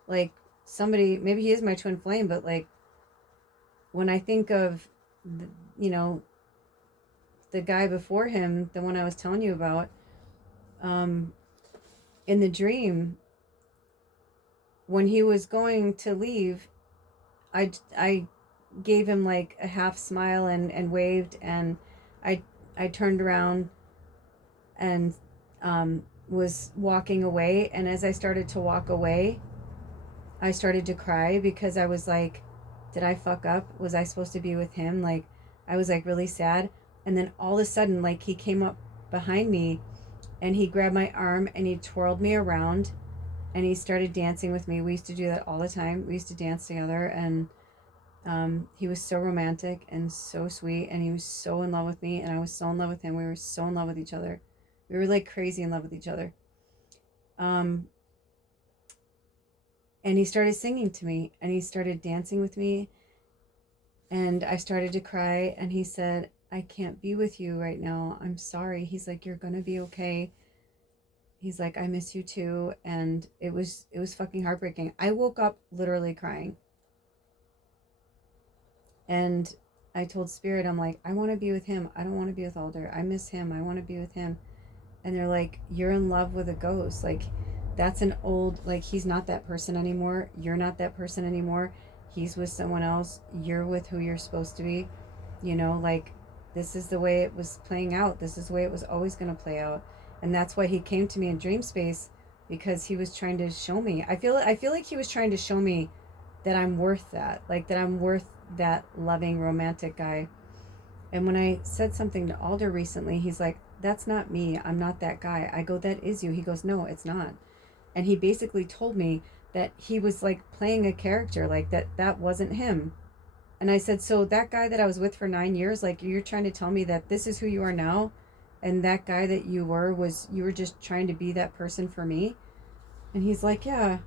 like somebody, maybe he is my twin flame, but like when I think of, you know, the guy before him, the one I was telling you about, in the dream, when he was going to leave, I gave him like a half smile and waved, and I turned around and was walking away. And as I started to walk away, I started to cry because I was like, did I fuck up? Was I supposed to be with him? Like, I was like really sad. And then all of a sudden, like, he came up behind me and he grabbed my arm and he twirled me around and he started dancing with me. We used to do that all the time. We used to dance together, and he was so romantic and so sweet, and he was so in love with me, and I was so in love with him. We were so in love with each other. We were like crazy in love with each other. And he started singing to me and he started dancing with me, and I started to cry, and he said, I can't be with you right now. I'm sorry. He's like, you're gonna be okay. He's like, I miss you too. And it was fucking heartbreaking. I woke up literally crying. And I told Spirit, I'm like, I want to be with him. I don't want to be with Alder. I miss him. I want to be with him. And they're like, you're in love with a ghost. Like, that's an old, like, he's not that person anymore. You're not that person anymore. He's with someone else. You're with who you're supposed to be. Like, this is the way it was playing out. This is the way it was always going to play out. And that's why he came to me in dream space, because he was trying to show me. I feel like he was trying to show me that I'm worth that. Like, that I'm worth that loving romantic guy. And when I said something to Alder recently, he's like, that's not me. I'm not that guy. I go, that is you. He goes, no, it's not. And he basically told me that he was like playing a character, like that wasn't him. And I said, so that guy that I was with for 9 years, like, you're trying to tell me that this is who you are now? And that guy that you were just trying to be that person for me? And he's like, yeah.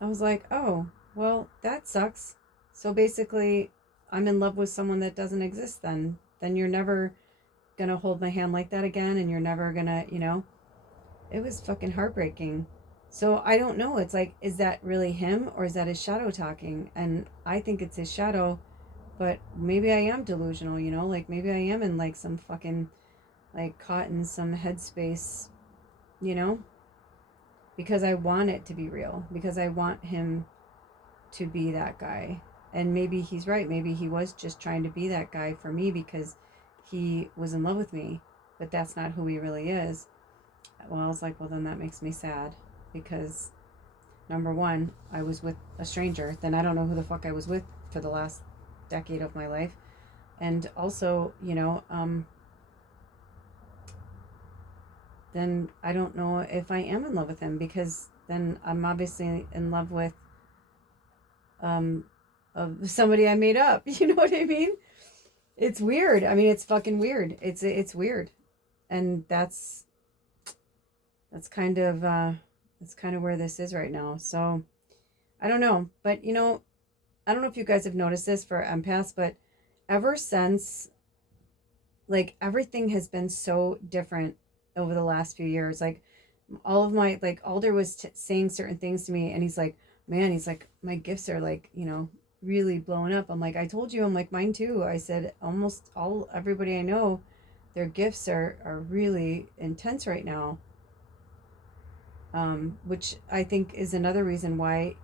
I was like, oh, well, that sucks. So basically, I'm in love with someone that doesn't exist then. Then you're never gonna hold my hand like that again, and you're never gonna, it was fucking heartbreaking. So I don't know. It's like, is that really him or is that his shadow talking? And I think it's his shadow, but maybe I am delusional, like maybe I am in like some fucking, like caught in some headspace, you know, because I want it to be real, because I want him to be that guy. And maybe he's right. Maybe he was just trying to be that guy for me because he was in love with me, but that's not who he really is. Well, I was like, well, then that makes me sad because number one, I was with a stranger. Then I don't know who the fuck I was with for the last decade of my life. And also, then I don't know if I am in love with him because then I'm obviously in love with um of somebody I made up. You know what I mean? It's weird. I mean, it's fucking weird. It's weird. And that's kind of where this is right now. So, I don't know, but I don't know if you guys have noticed this for empaths, but ever since, like, everything has been so different over the last few years. Like, all of my, like, Alder was saying certain things to me, and he's like, man, he's like, my gifts are like, really blowing up. I'm like, I told you, I'm like, mine too. I said, almost everybody I know, their gifts are really intense right now. Which I think is another reason why,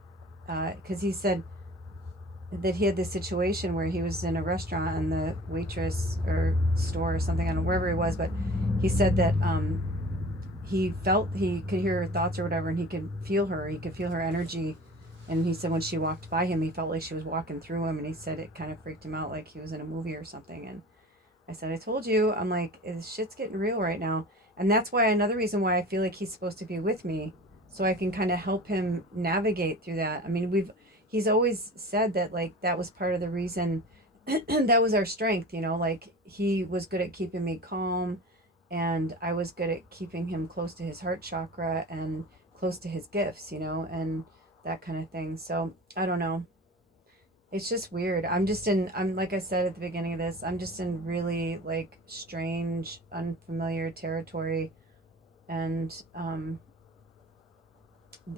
because he said that he had this situation where he was in a restaurant and the waitress or store or something, I don't know, wherever he was, but he said that he felt he could hear her thoughts or whatever, and he could feel her energy. And he said when she walked by him, he felt like she was walking through him, and he said it kind of freaked him out, like he was in a movie or something. And I said, I told you, I'm like, shit's getting real right now. And that's why another reason why I feel like he's supposed to be with me, so I can kind of help him navigate through that. I mean, he's always said that, like, that was part of the reason that was our strength, like he was good at keeping me calm, and I was good at keeping him close to his heart chakra and close to his gifts, and that kind of thing. So I don't know. It's just weird. I'm like I said at the beginning of this, I'm just in really like strange, unfamiliar territory. And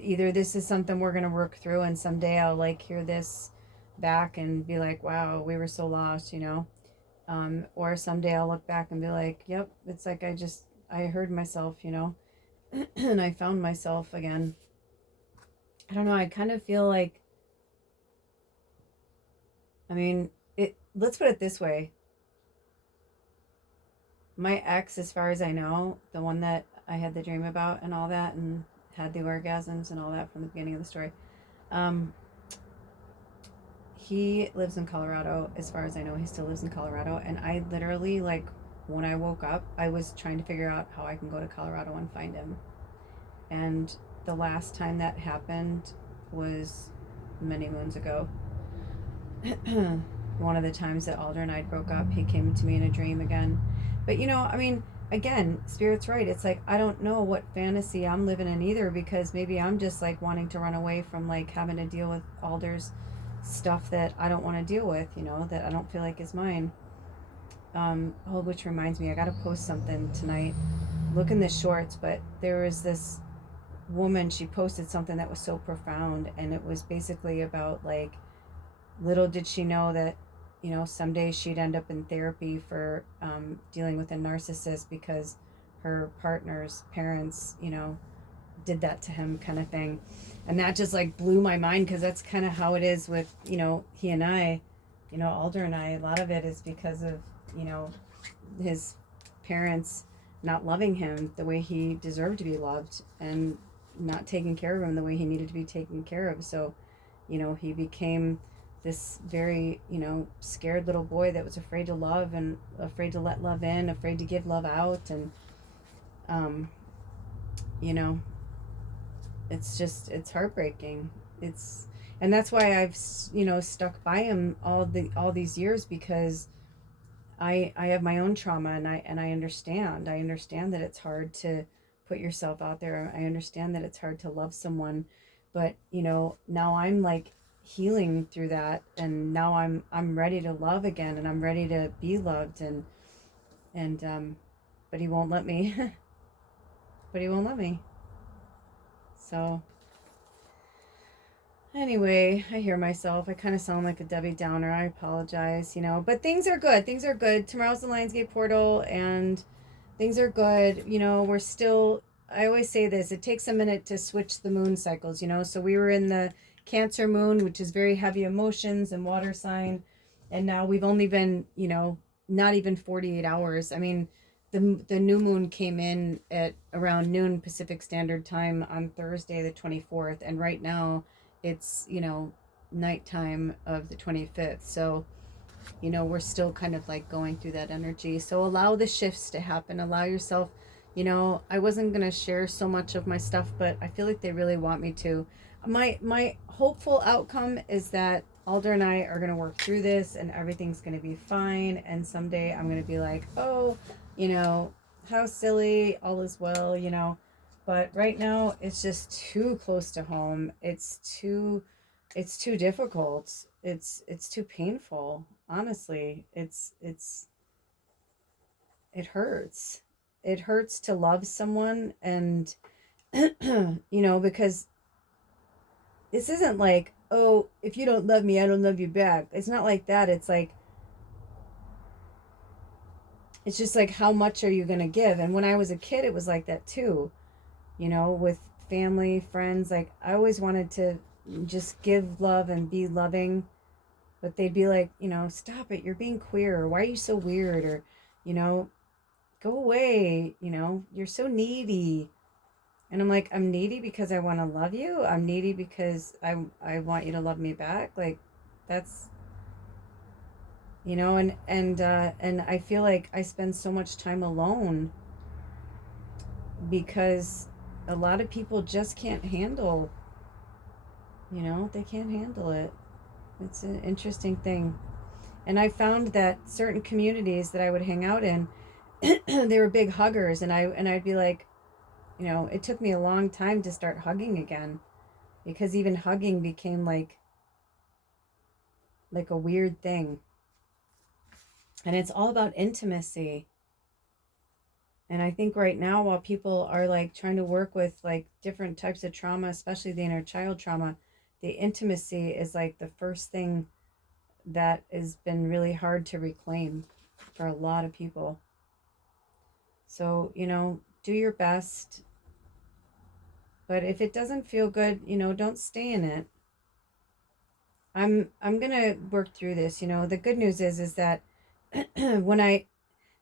either this is something we're going to work through, and someday I'll like hear this back and be like, wow, we were so lost, or someday I'll look back and be like, yep, it's like I heard myself, and I found myself again. I don't know. I kind of feel like, I mean, let's put it this way. My ex, as far as I know, the one that I had the dream about and all that, and had the orgasms and all that from the beginning of the story, um, he lives in Colorado. As far as I know, he still lives in Colorado. And I literally, like, when I woke up, I was trying to figure out how I can go to Colorado and find him. And the last time that happened was many moons ago. One of the times that Alder and I broke up, he came to me in a dream again. But I mean, again, Spirit's right. It's like, I don't know what fantasy I'm living in either, because maybe I'm just like wanting to run away from like having to deal with Alder's stuff that I don't want to deal with, that I don't feel like is mine. Which reminds me, I gotta post something tonight. Look in the shorts, but there was this woman, she posted something that was so profound, and it was basically about like, little did she know that someday she'd end up in therapy for dealing with a narcissist because her partner's parents did that to him, kind of thing. And that just like blew my mind, because that's kind of how it is with he and I, Alder and I. A lot of it is because of his parents not loving him the way he deserved to be loved, and not taking care of him the way he needed to be taken care of. So he became this very scared little boy that was afraid to love, and afraid to let love in, afraid to give love out. And you know it's heartbreaking. And that's why I've stuck by him all these years, because I have my own trauma, and I understand. I understand that it's hard to put yourself out there. I understand that it's hard to love someone, but you know, now I'm like healing through that, and now I'm ready to love again, and I'm ready to be loved, and but he won't let me. But he won't let me. So anyway, I hear myself. I kind of sound like a Debbie Downer. I apologize, you know, but things are good. Things are good. Tomorrow's the Lionsgate portal, and things are good. You know, we're still, I always say this, it takes a minute to switch the moon cycles, you know. So we were in the Cancer moon, which is very heavy emotions and water sign. And now we've only been, you know, not even 48 hours. I mean, the new moon came in at around noon Pacific Standard Time on Thursday, the 24th. And right now it's, you know, nighttime of the 25th. So, you know, we're still kind of like going through that energy. So allow the shifts to happen. Allow yourself, you know, I wasn't going to share so much of my stuff, but I feel like they really want me to. My hopeful outcome is that Alder and I are going to work through this, and everything's going to be fine, and someday I'm going to be like, "Oh, you know, how silly, all is well," you know. But right now it's just too close to home. It's too difficult. It's too painful. Honestly, it hurts. It hurts to love someone, and you know, because this isn't like, oh, if you don't love me, I don't love you back. It's not like that. It's just like, how much are you going to give? And when I was a kid, it was like that too, you know, with family, friends. Like, I always wanted to just give love and be loving, but they'd be like, you know, stop it, you're being queer, or why are you so weird, or, you know, go away, you know, you're so needy. And I'm like, I'm needy because I want to love you. I'm needy because I want you to love me back. Like, that's, you know, and I feel like I spend so much time alone because a lot of people just can't handle, you know, they can't handle it. It's an interesting thing. And I found that certain communities that I would hang out in, they were big huggers, and I'd be like, you know, it took me a long time to start hugging again, because even hugging became like a weird thing. And it's all about intimacy. And I think right now, while people are like trying to work with like different types of trauma, especially the inner child trauma, the intimacy is like the first thing that has been really hard to reclaim for a lot of people. So, you know, do your best. But if it doesn't feel good, you know, don't stay in it. I'm gonna work through this. You know, the good news is that when I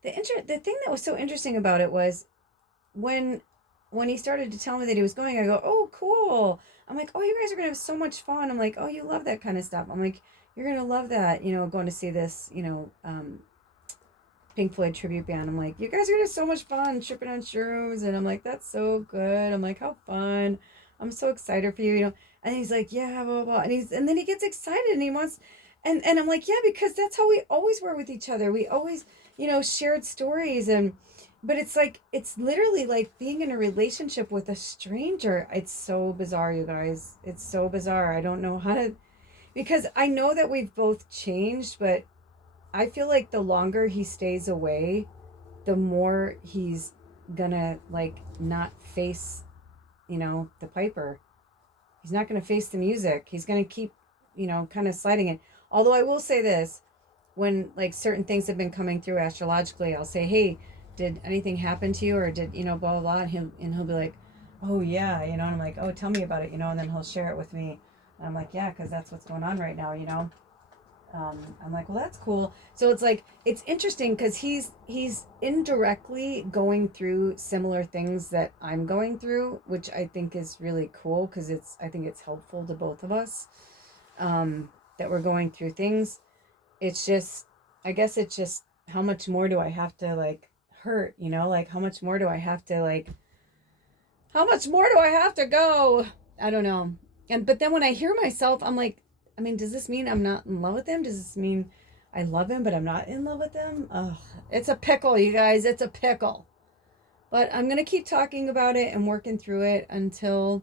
the thing that was so interesting about it was when he started to tell me that he was going, I go, oh, cool. I'm like, oh, you guys are gonna have so much fun. I'm like, oh, you love that kind of stuff. I'm like, you're gonna love that. You know, going to see this. You know, Pink Floyd tribute band. I'm like, you guys are gonna have so much fun tripping on shrooms, and I'm like, that's so good. I'm like, how fun. I'm so excited for you, you know. And he's like, yeah, blah, blah, blah. And then he gets excited, and he wants, and I'm like, yeah, because that's how we always were with each other. We always, you know, shared stories, and but it's like, it's literally like being in a relationship with a stranger. It's so bizarre, you guys. It's so bizarre. I don't know how to, because I know that we've both changed, but I feel like the longer he stays away, the more he's gonna like not face, you know, the Piper. He's not gonna face the music. He's gonna keep, you know, kind of sliding it. Although I will say this, when like certain things have been coming through astrologically, I'll say, hey, did anything happen to you, or did, you know, blah blah blah, and he'll be like, oh yeah, you know, and I'm like, oh, tell me about it, you know, and then he'll share it with me. And I'm like, yeah, because that's what's going on right now, you know. I'm like, well, that's cool. So it's like, it's interesting because he's indirectly going through similar things that I'm going through, which I think is really cool, because I think it's helpful to both of us, that we're going through things. It's just, I guess it's just, how much more do I have to like hurt, you know, like how much more do I have to like, how much more do I have to go? I don't know. And but then when I hear myself, I'm like, I mean, does this mean I'm not in love with him? Does this mean I love him, but I'm not in love with him. Ugh, it's a pickle, you guys. It's a pickle. But I'm gonna keep talking about it and working through it until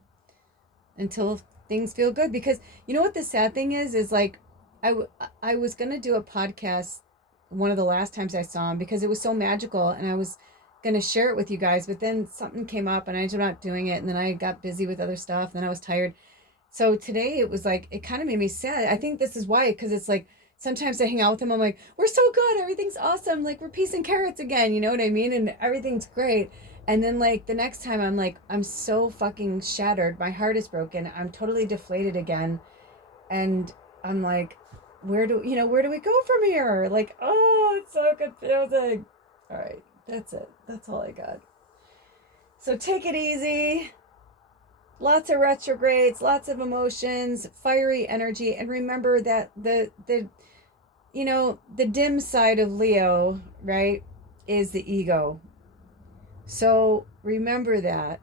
things feel good. Because you know what the sad thing is like I was gonna do a podcast one of the last times I saw him because it was so magical, and I was gonna share it with you guys, but then something came up and I ended up not doing it, and then I got busy with other stuff, and then I was tired. So today it was like, it kind of made me sad. I think this is why, because it's like sometimes I hang out with him, I'm like, we're so good, everything's awesome, like we're peas and carrots again, you know what I mean? And everything's great. And then like the next time I'm like, I'm so fucking shattered. My heart is broken. I'm totally deflated again. And I'm like, where do we go from here? Like, oh, it's so confusing. All right, that's it. That's all I got. So take it easy. Lots of retrogrades, lots of emotions, fiery energy, and remember that the dim side of Leo, right, is the ego. So remember that,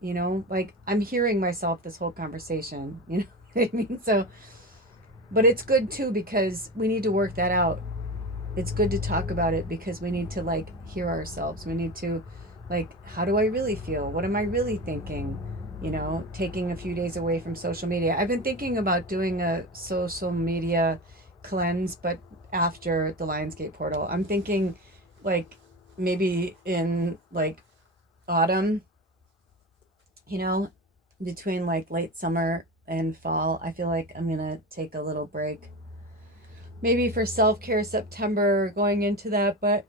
like I'm hearing myself this whole conversation, you know what I mean? So, but it's good too because we need to work that out. It's good to talk about it because we need to like hear ourselves. We need to like, how do I really feel? What am I really thinking? Taking a few days away from social media. I've been thinking about doing a social media cleanse, but after the Lionsgate portal. I'm thinking like maybe in like autumn, between like late summer and fall. I feel like I'm gonna take a little break. Maybe for self-care September going into that, but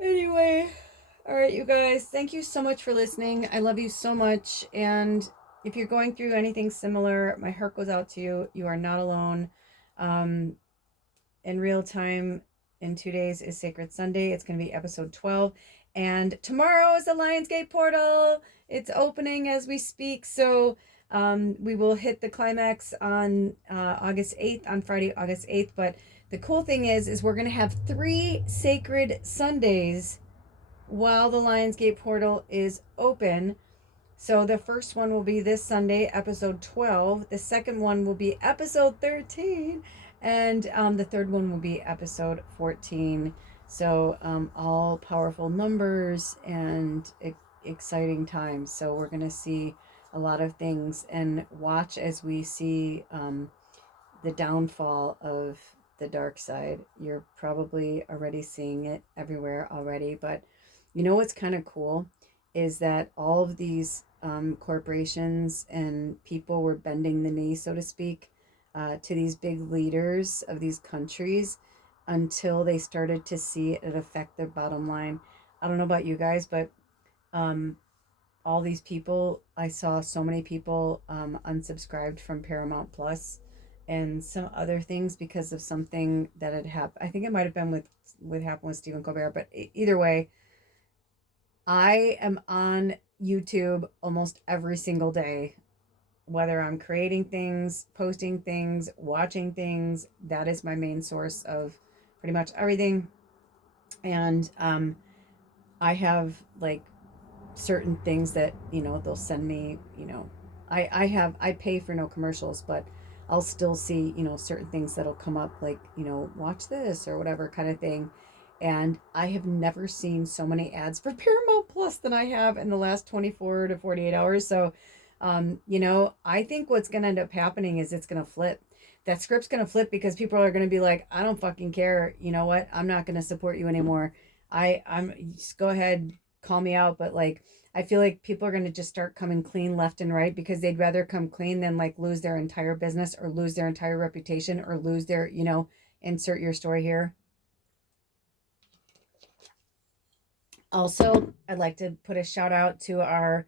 anyway, all right, you guys, thank you so much for listening. I love you so much. And if you're going through anything similar, my heart goes out to you. You are not alone. Um, in real time, in 2 days is Sacred Sunday. It's going to be episode 12. And tomorrow is the Lionsgate portal. It's opening as we speak. So we will hit the climax on August 8th, on Friday, August 8th. But the cool thing is we're going to have 3 Sacred Sundays while the Lionsgate portal is open. So the first one will be this Sunday, episode 12. The second one will be episode 13. And the third one will be episode 14. So all powerful numbers and exciting times. So we're going to see a lot of things and watch as we see the downfall of the dark side. You're probably already seeing it everywhere already. But you know what's kind of cool is that all of these corporations and people were bending the knee, so to speak, to these big leaders of these countries until they started to see it affect their bottom line. I don't know about you guys, but all these people, I saw so many people unsubscribed from Paramount Plus and some other things because of something that had happened. I think it might have been with happened with Stephen Colbert, but either way, I am on YouTube almost every single day, whether I'm creating things, posting things, watching things. That is my main source of pretty much everything. And I have like certain things that, they'll send me, I pay for no commercials, but I'll still see, certain things that'll come up like, watch this or whatever kind of thing. And I have never seen so many ads for Paramount Plus than I have in the last 24 to 48 hours. So, I think what's going to end up happening is it's going to flip. That script's going to flip because people are going to be like, I don't fucking care. You know what? I'm not going to support you anymore. I'm just go ahead, call me out. But like, I feel like people are going to just start coming clean left and right because they'd rather come clean than like lose their entire business or lose their entire reputation or lose their, insert your story here. Also, I'd like to put a shout out to our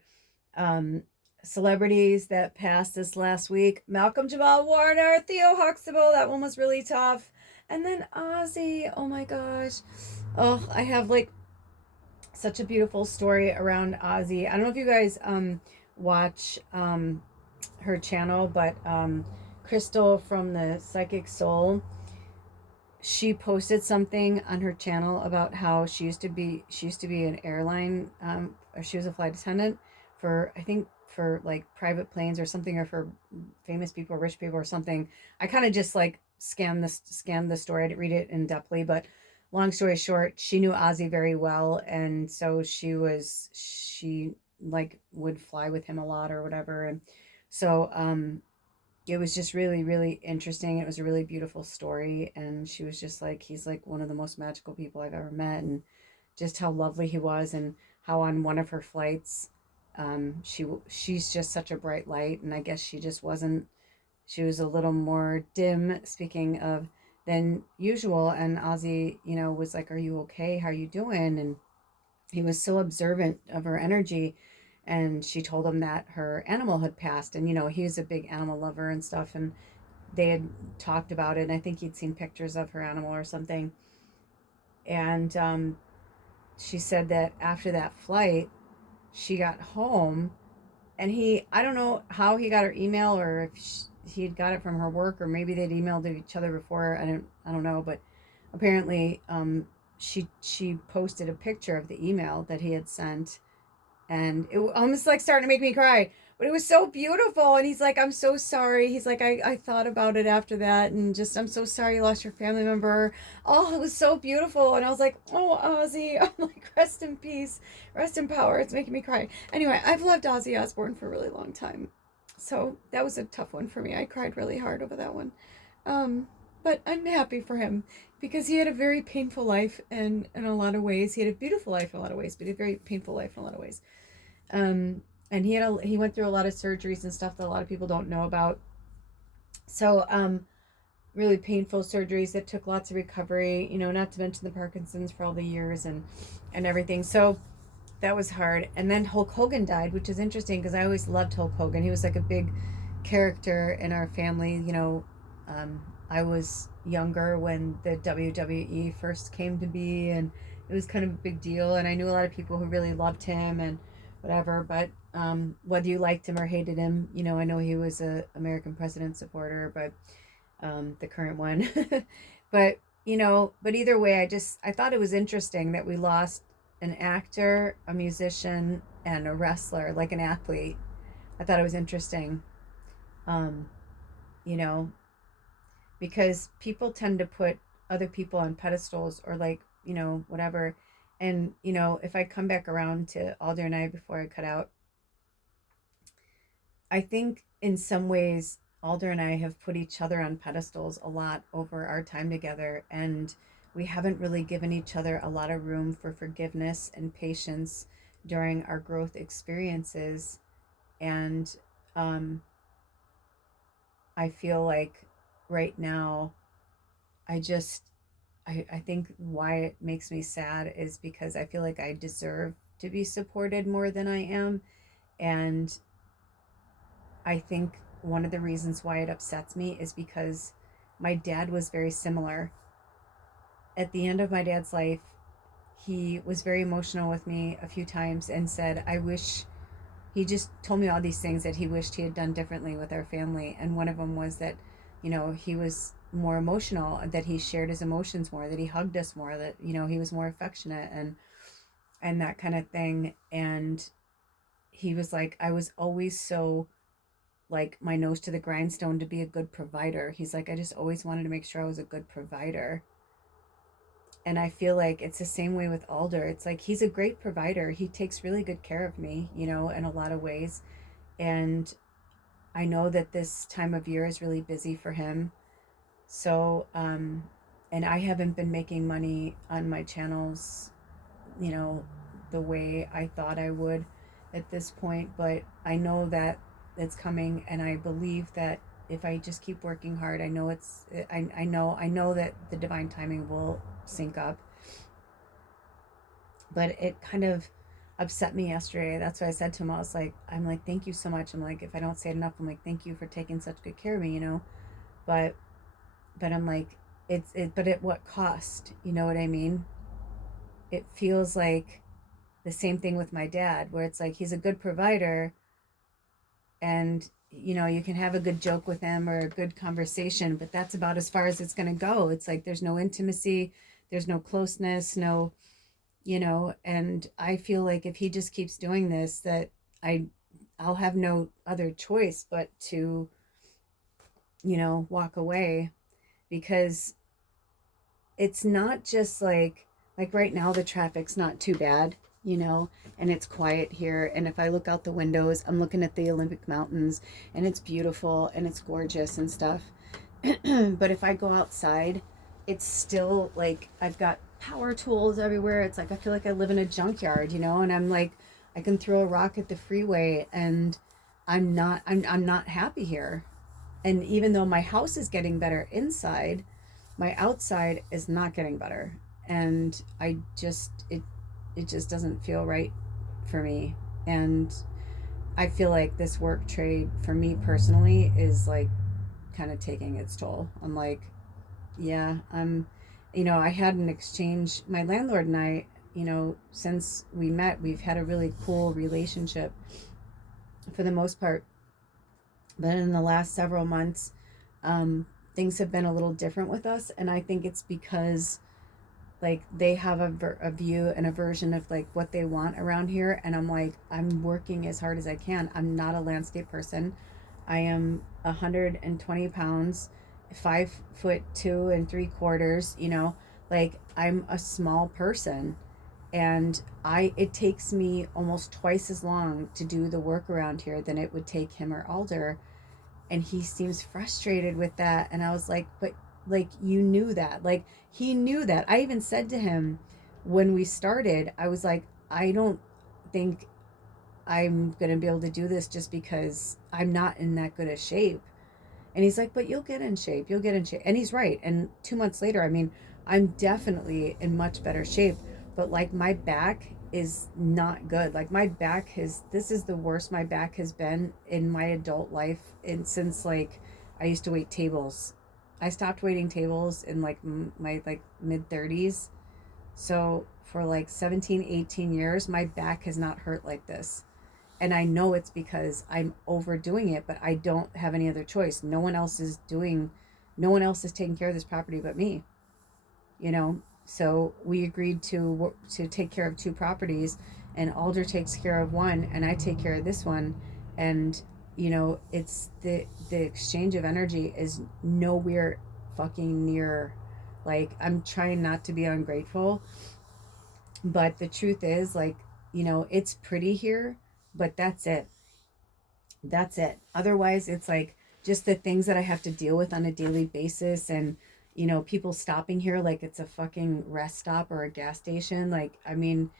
celebrities that passed this last week. Malcolm Jamal Warner, Theo Huxtable, that one was really tough. And then Ozzy, oh my gosh. Oh, I have like such a beautiful story around Ozzy. I don't know if you guys watch her channel, but Crystal from the Psychic Soul, she posted something on her channel about how she used to be an airline or she was a flight attendant for, I think, for like private planes or something, or for famous people or rich people or something. I kind of just like scanned the story. I didn't read it in depthly, but long story short, she knew Ozzy very well, and so she like would fly with him a lot or whatever, and so it was just really, really interesting. It was a really beautiful story, and she was just like, he's like one of the most magical people I've ever met, and just how lovely he was, and how on one of her flights, she's just such a bright light, and I guess she was a little more dim, speaking of, than usual, and Ozzy, was like, "Are you okay? How are you doing?" And he was so observant of her energy, and she told him that her animal had passed, and he was a big animal lover and stuff, and they had talked about it, and I think he'd seen pictures of her animal or something, and she said that after that flight she got home, and I don't know how he got her email, or if he had got it from her work, or maybe they'd emailed each other before. I don't know, but apparently she posted a picture of the email that he had sent, and it almost like starting to make me cry, but it was so beautiful. And he's like, "I'm so sorry." He's like, I thought about it after that, and just, "I'm so sorry you lost your family member." Oh, it was so beautiful. And I was like, "Oh, Ozzy." I'm like, "Rest in peace, rest in power." It's making me cry. Anyway, I've loved Ozzy Osbourne for a really long time, so that was a tough one for me. I cried really hard over that one. um but I'm happy for him, because he had a very painful life, and in a lot of ways he had a beautiful life in a lot of ways, but a very painful life in a lot of ways. um, and he went through a lot of surgeries and stuff that a lot of people don't know about. So really painful surgeries that took lots of recovery. Not to mention the Parkinson's for all the years and everything. So that was hard. And then Hulk Hogan died, which is interesting because I always loved Hulk Hogan. He was like a big character in our family. I was younger when the WWE first came to be, and it was kind of a big deal. And I knew a lot of people who really loved him and whatever. But whether you liked him or hated him, I know he was a American president supporter, but the current one. but but either way, I thought it was interesting that we lost an actor, a musician, and a wrestler, like an athlete. I thought it was interesting. Um, you know, because people tend to put other people on pedestals, or like, whatever. And, if I come back around to Alder and I before I cut out, I think in some ways Alder and I have put each other on pedestals a lot over our time together, and we haven't really given each other a lot of room for forgiveness and patience during our growth experiences. And um, I feel like right now, I just, I think why it makes me sad is because I feel like I deserve to be supported more than I am. And I think one of the reasons why it upsets me is because my dad was very similar. At the end of my dad's life, he was very emotional with me a few times and said, "I wish," he just told me all these things that he wished he had done differently with our family. And one of them was that, he was more emotional, that he shared his emotions more, that he hugged us more, that, he was more affectionate, and that kind of thing. And he was like, "I was always so, like, my nose to the grindstone to be a good provider." He's like, "I just always wanted to make sure I was a good provider." And I feel like it's the same way with Alder. It's like he's a great provider. He takes really good care of me, in a lot of ways. And I know that this time of year is really busy for him. So, and I haven't been making money on my channels, you know, the way I thought I would at this point, but I know that it's coming, and I believe that if I just keep working hard, I know that the divine timing will sync up. But it kind of upset me yesterday. That's why I said to him, I'm like, "Thank you so much." I'm like, if I don't say it enough, I'm like, "Thank you for taking such good care of me." But I'm like, but at what cost? You know what I mean? It feels like the same thing with my dad, where it's like he's a good provider, and you can have a good joke with him or a good conversation, but that's about as far as it's going to go. It's like there's no intimacy, there's no closeness, no, and I feel like if he just keeps doing this, that I I'll have no other choice but to walk away, because it's not just like right now the traffic's not too bad, you know, and it's quiet here. And if I look out the windows, I'm looking at the Olympic Mountains, and it's beautiful and it's gorgeous and stuff. But if I go outside, it's still like I've got power tools everywhere. It's like I feel like I live in a junkyard, you know, and I'm like I can throw a rock at the freeway and I'm not happy here. And even though my house is getting better inside, my outside is not getting better. And it just doesn't feel right for me. And I feel like this work trade for me personally is like kind of taking its toll. I'm like, yeah, you know, I had an exchange. My landlord and I, you know, since we met, we've had a really cool relationship for the most part. But in the last several months, things have been a little different with us. And I think it's because like they have a view and a version of like what they want around here. And I'm like, I'm working as hard as I can. I'm not a landscape person. I am 120 pounds, 5 foot 2 3/4, you know, like I'm a small person. And it takes me almost twice as long to do the work around here than it would take him or Alder. And he seems frustrated with that. And I was like, but like you knew that. Like he knew that. I even said to him when we started, I was like, I don't think I'm going to be able to do this just because I'm not in that good a shape. And he's like, but you'll get in shape. You'll get in shape. And he's right. And 2 months later, I mean, I'm definitely in much better shape. But like my back is not good. Like my back this is the worst my back has been in my adult life. And since like I used to wait tables. I stopped waiting tables in like my like mid 30s. So for like 17, 18 years, my back has not hurt like this. And I know it's because I'm overdoing it, but I don't have any other choice. No one else is taking care of this property but me, you know? So we agreed to take care of two properties, and Alder takes care of one and I take care of this one. And, you know, it's the exchange of energy is nowhere fucking near. Like, I'm trying not to be ungrateful, but the truth is, like, you know, it's pretty here, but that's it. That's it. Otherwise, it's like just the things that I have to deal with on a daily basis. And, you know, people stopping here like it's a fucking rest stop or a gas station. Like, I mean,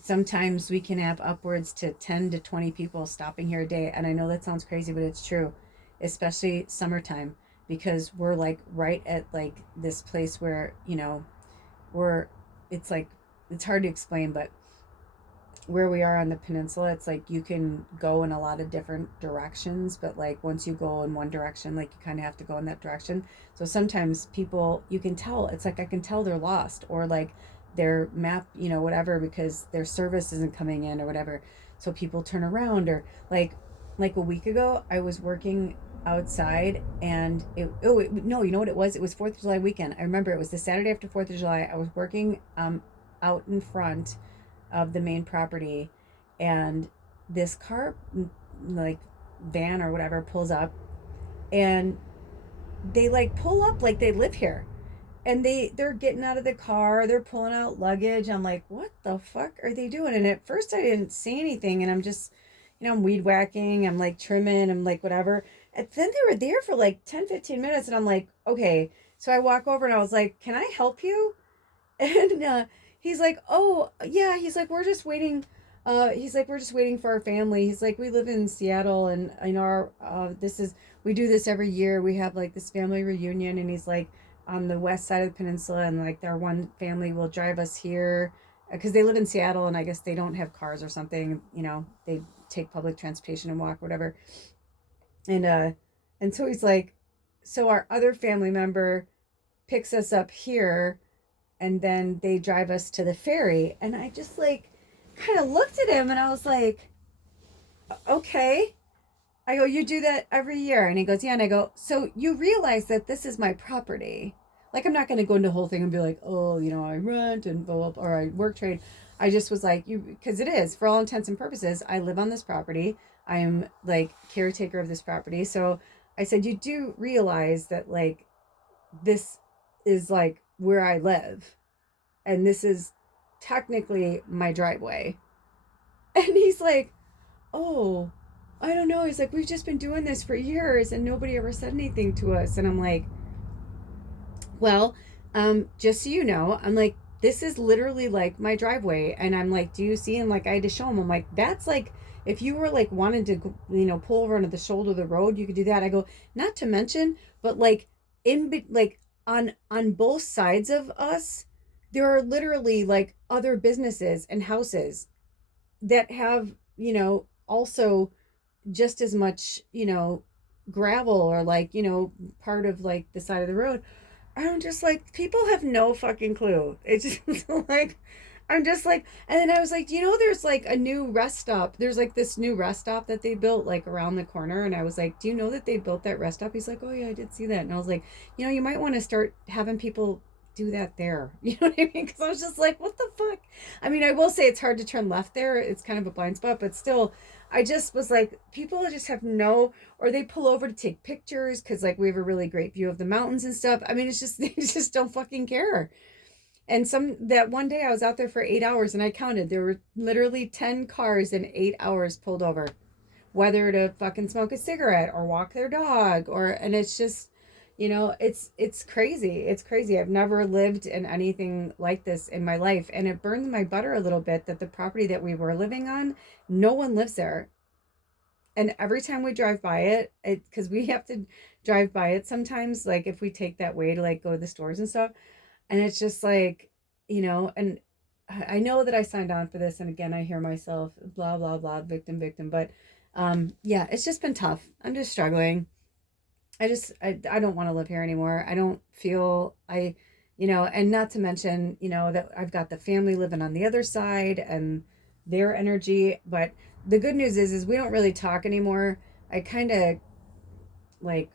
sometimes we can have upwards to 10 to 20 people stopping here a day. And I know that sounds crazy, but it's true, especially summertime, because we're like right at like this place where, you know, we're, it's like, it's hard to explain, but where we are on the peninsula, it's like you can go in a lot of different directions, but like once you go in one direction, like you kind of have to go in that direction. So sometimes people, you can tell, it's like I can tell they're lost, or like their map, you know, whatever, because their service isn't coming in or whatever. So people turn around, or like a week ago, I was working outside, and no, you know what it was? It was 4th of July weekend. I remember it was the Saturday after 4th of July. I was working out in front of the main property, and this car, like van or whatever, pulls up, and they like pull up like they live here, and they're getting out of the car, they're pulling out luggage. I'm like, what the fuck are they doing? And at first I didn't say anything, and I'm just, you know, I'm weed whacking, I'm like trimming, I'm like whatever. And then they were there for like 10-15 minutes, and I'm like, okay. So I walk over and I was like, can I help you? And he's like, oh yeah, he's like, we're just waiting, he's like, we're just waiting for our family. He's like, we live in Seattle, and I know our this is, we do this every year, we have like this family reunion. And he's like on the west side of the peninsula, and like their one family will drive us here because they live in Seattle, and I guess they don't have cars or something, you know, they take public transportation and walk, whatever. And so he's like, so our other family member picks us up here, and then they drive us to the ferry. And I just like kind of looked at him and I was like, okay. I go, you do that every year? And he goes, yeah. And I go, so you realize that this is my property? Like, I'm not going to go into the whole thing and be like, oh, you know, I rent and blah, blah, or I work trade. I just was like, you, because it is, for all intents and purposes, I live on this property. I am like caretaker of this property. So I said, you do realize that like this is like where I live, and this is technically my driveway. And he's like, oh, I don't know. He's like, we've just been doing this for years and nobody ever said anything to us. And I'm like, well, just so you know, I'm like, this is literally like my driveway. And I'm like, do you see? And like, I had to show him, I'm like, that's like, if you were like wanting to, pull over onto the shoulder of the road, you could do that. I go, not to mention, but like like on both sides of us, there are literally like other businesses and houses that have, also just as much, gravel or like, part of like the side of the road. I'm just like, people have no fucking clue. It's just like, I'm just like, and then I was like, there's like a new rest stop. There's like this new rest stop that they built like around the corner. And I was like, do you know that they built that rest stop? He's like, oh yeah, I did see that. And I was like, you might want to start having people do that there. You know what I mean? Because I was just like, what the fuck? I mean, I will say it's hard to turn left there. It's kind of a blind spot, but still, I just was like, people just have no, or they pull over to take pictures because like we have a really great view of the mountains and stuff. I mean, it's just, they just don't fucking care. And that one day I was out there for 8 hours and I counted, there were literally 10 cars in 8 hours pulled over, whether to fucking smoke a cigarette or walk their dog and it's just, it's crazy. It's crazy. I've never lived in anything like this in my life. And it burned my butter a little bit that the property that we were living on, no one lives there. And every time we drive by because we have to drive by it sometimes, like if we take that way to like go to the stores and stuff. And it's just like, and I know that I signed on for this. And again, I hear myself, blah, blah, blah, victim, victim. But yeah, it's just been tough. I'm just struggling. I don't want to live here anymore. I don't feel and not to mention, that I've got the family living on the other side and their energy. But the good news is we don't really talk anymore. I kind of like,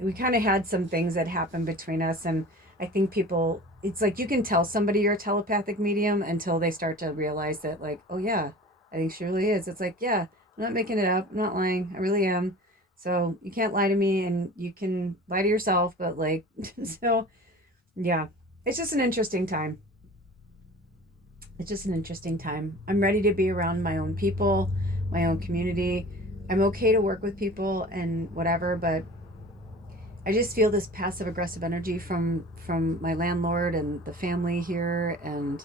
we kind of had some things that happened between us. And I think people, it's like you can tell somebody you're a telepathic medium until they start to realize that, like, oh yeah, I think she really is. It's like, yeah, I'm not making it up. I'm not lying. I really am. So you can't lie to me and you can lie to yourself, but like, so yeah, it's just an interesting time. It's just an interesting time. I'm ready to be around my own people, my own community. I'm okay to work with people and whatever, but I just feel this passive aggressive energy from my landlord and the family here and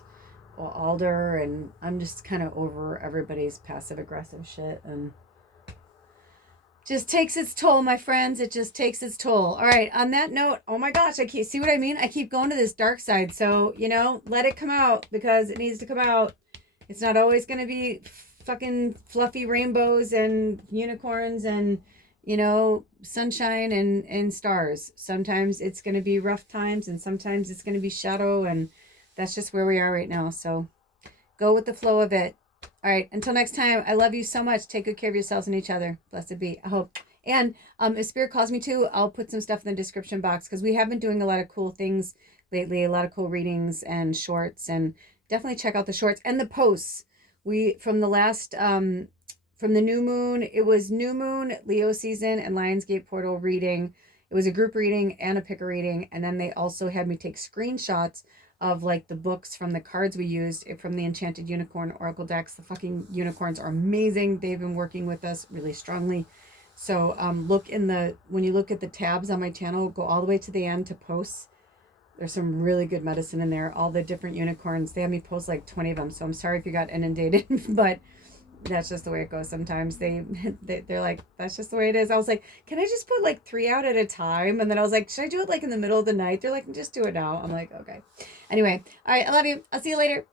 Alder, and I'm just kind of over everybody's passive aggressive shit, and just takes its toll, my friends. It just takes its toll. All right, on that note, oh my gosh, I keep, see what I mean? I keep going to this dark side. So, let it come out because it needs to come out. It's not always going to be fucking fluffy rainbows and unicorns and, sunshine and stars. Sometimes it's going to be rough times and sometimes it's going to be shadow, and that's just where we are right now. So go with the flow of it. All right, until next time, I love you so much. Take good care of yourselves and each other. Blessed be. I hope. And if Spirit calls me to, I'll put some stuff in the description box because we have been doing a lot of cool things lately, a lot of cool readings and shorts, and definitely check out the shorts and the posts. From the last, from the new moon, it was new moon, Leo season, and Lionsgate portal reading. It was a group reading and a picker reading. And then they also had me take screenshots of like the books from the cards we used from the Enchanted Unicorn Oracle decks. The fucking unicorns are amazing. They've been working with us really strongly. So when you look at the tabs on my channel, go all the way to the end to posts. There's some really good medicine in there. All the different unicorns. They had me post like 20 of them. So I'm sorry if you got inundated, but that's just the way it goes sometimes. They're like, that's just the way it is. I was like, can I just put like 3 out at a time? And then I was like, should I do it like in the middle of the night? They're like, just do it now. I'm like, okay. Anyway, all right, I love you. I'll see you later.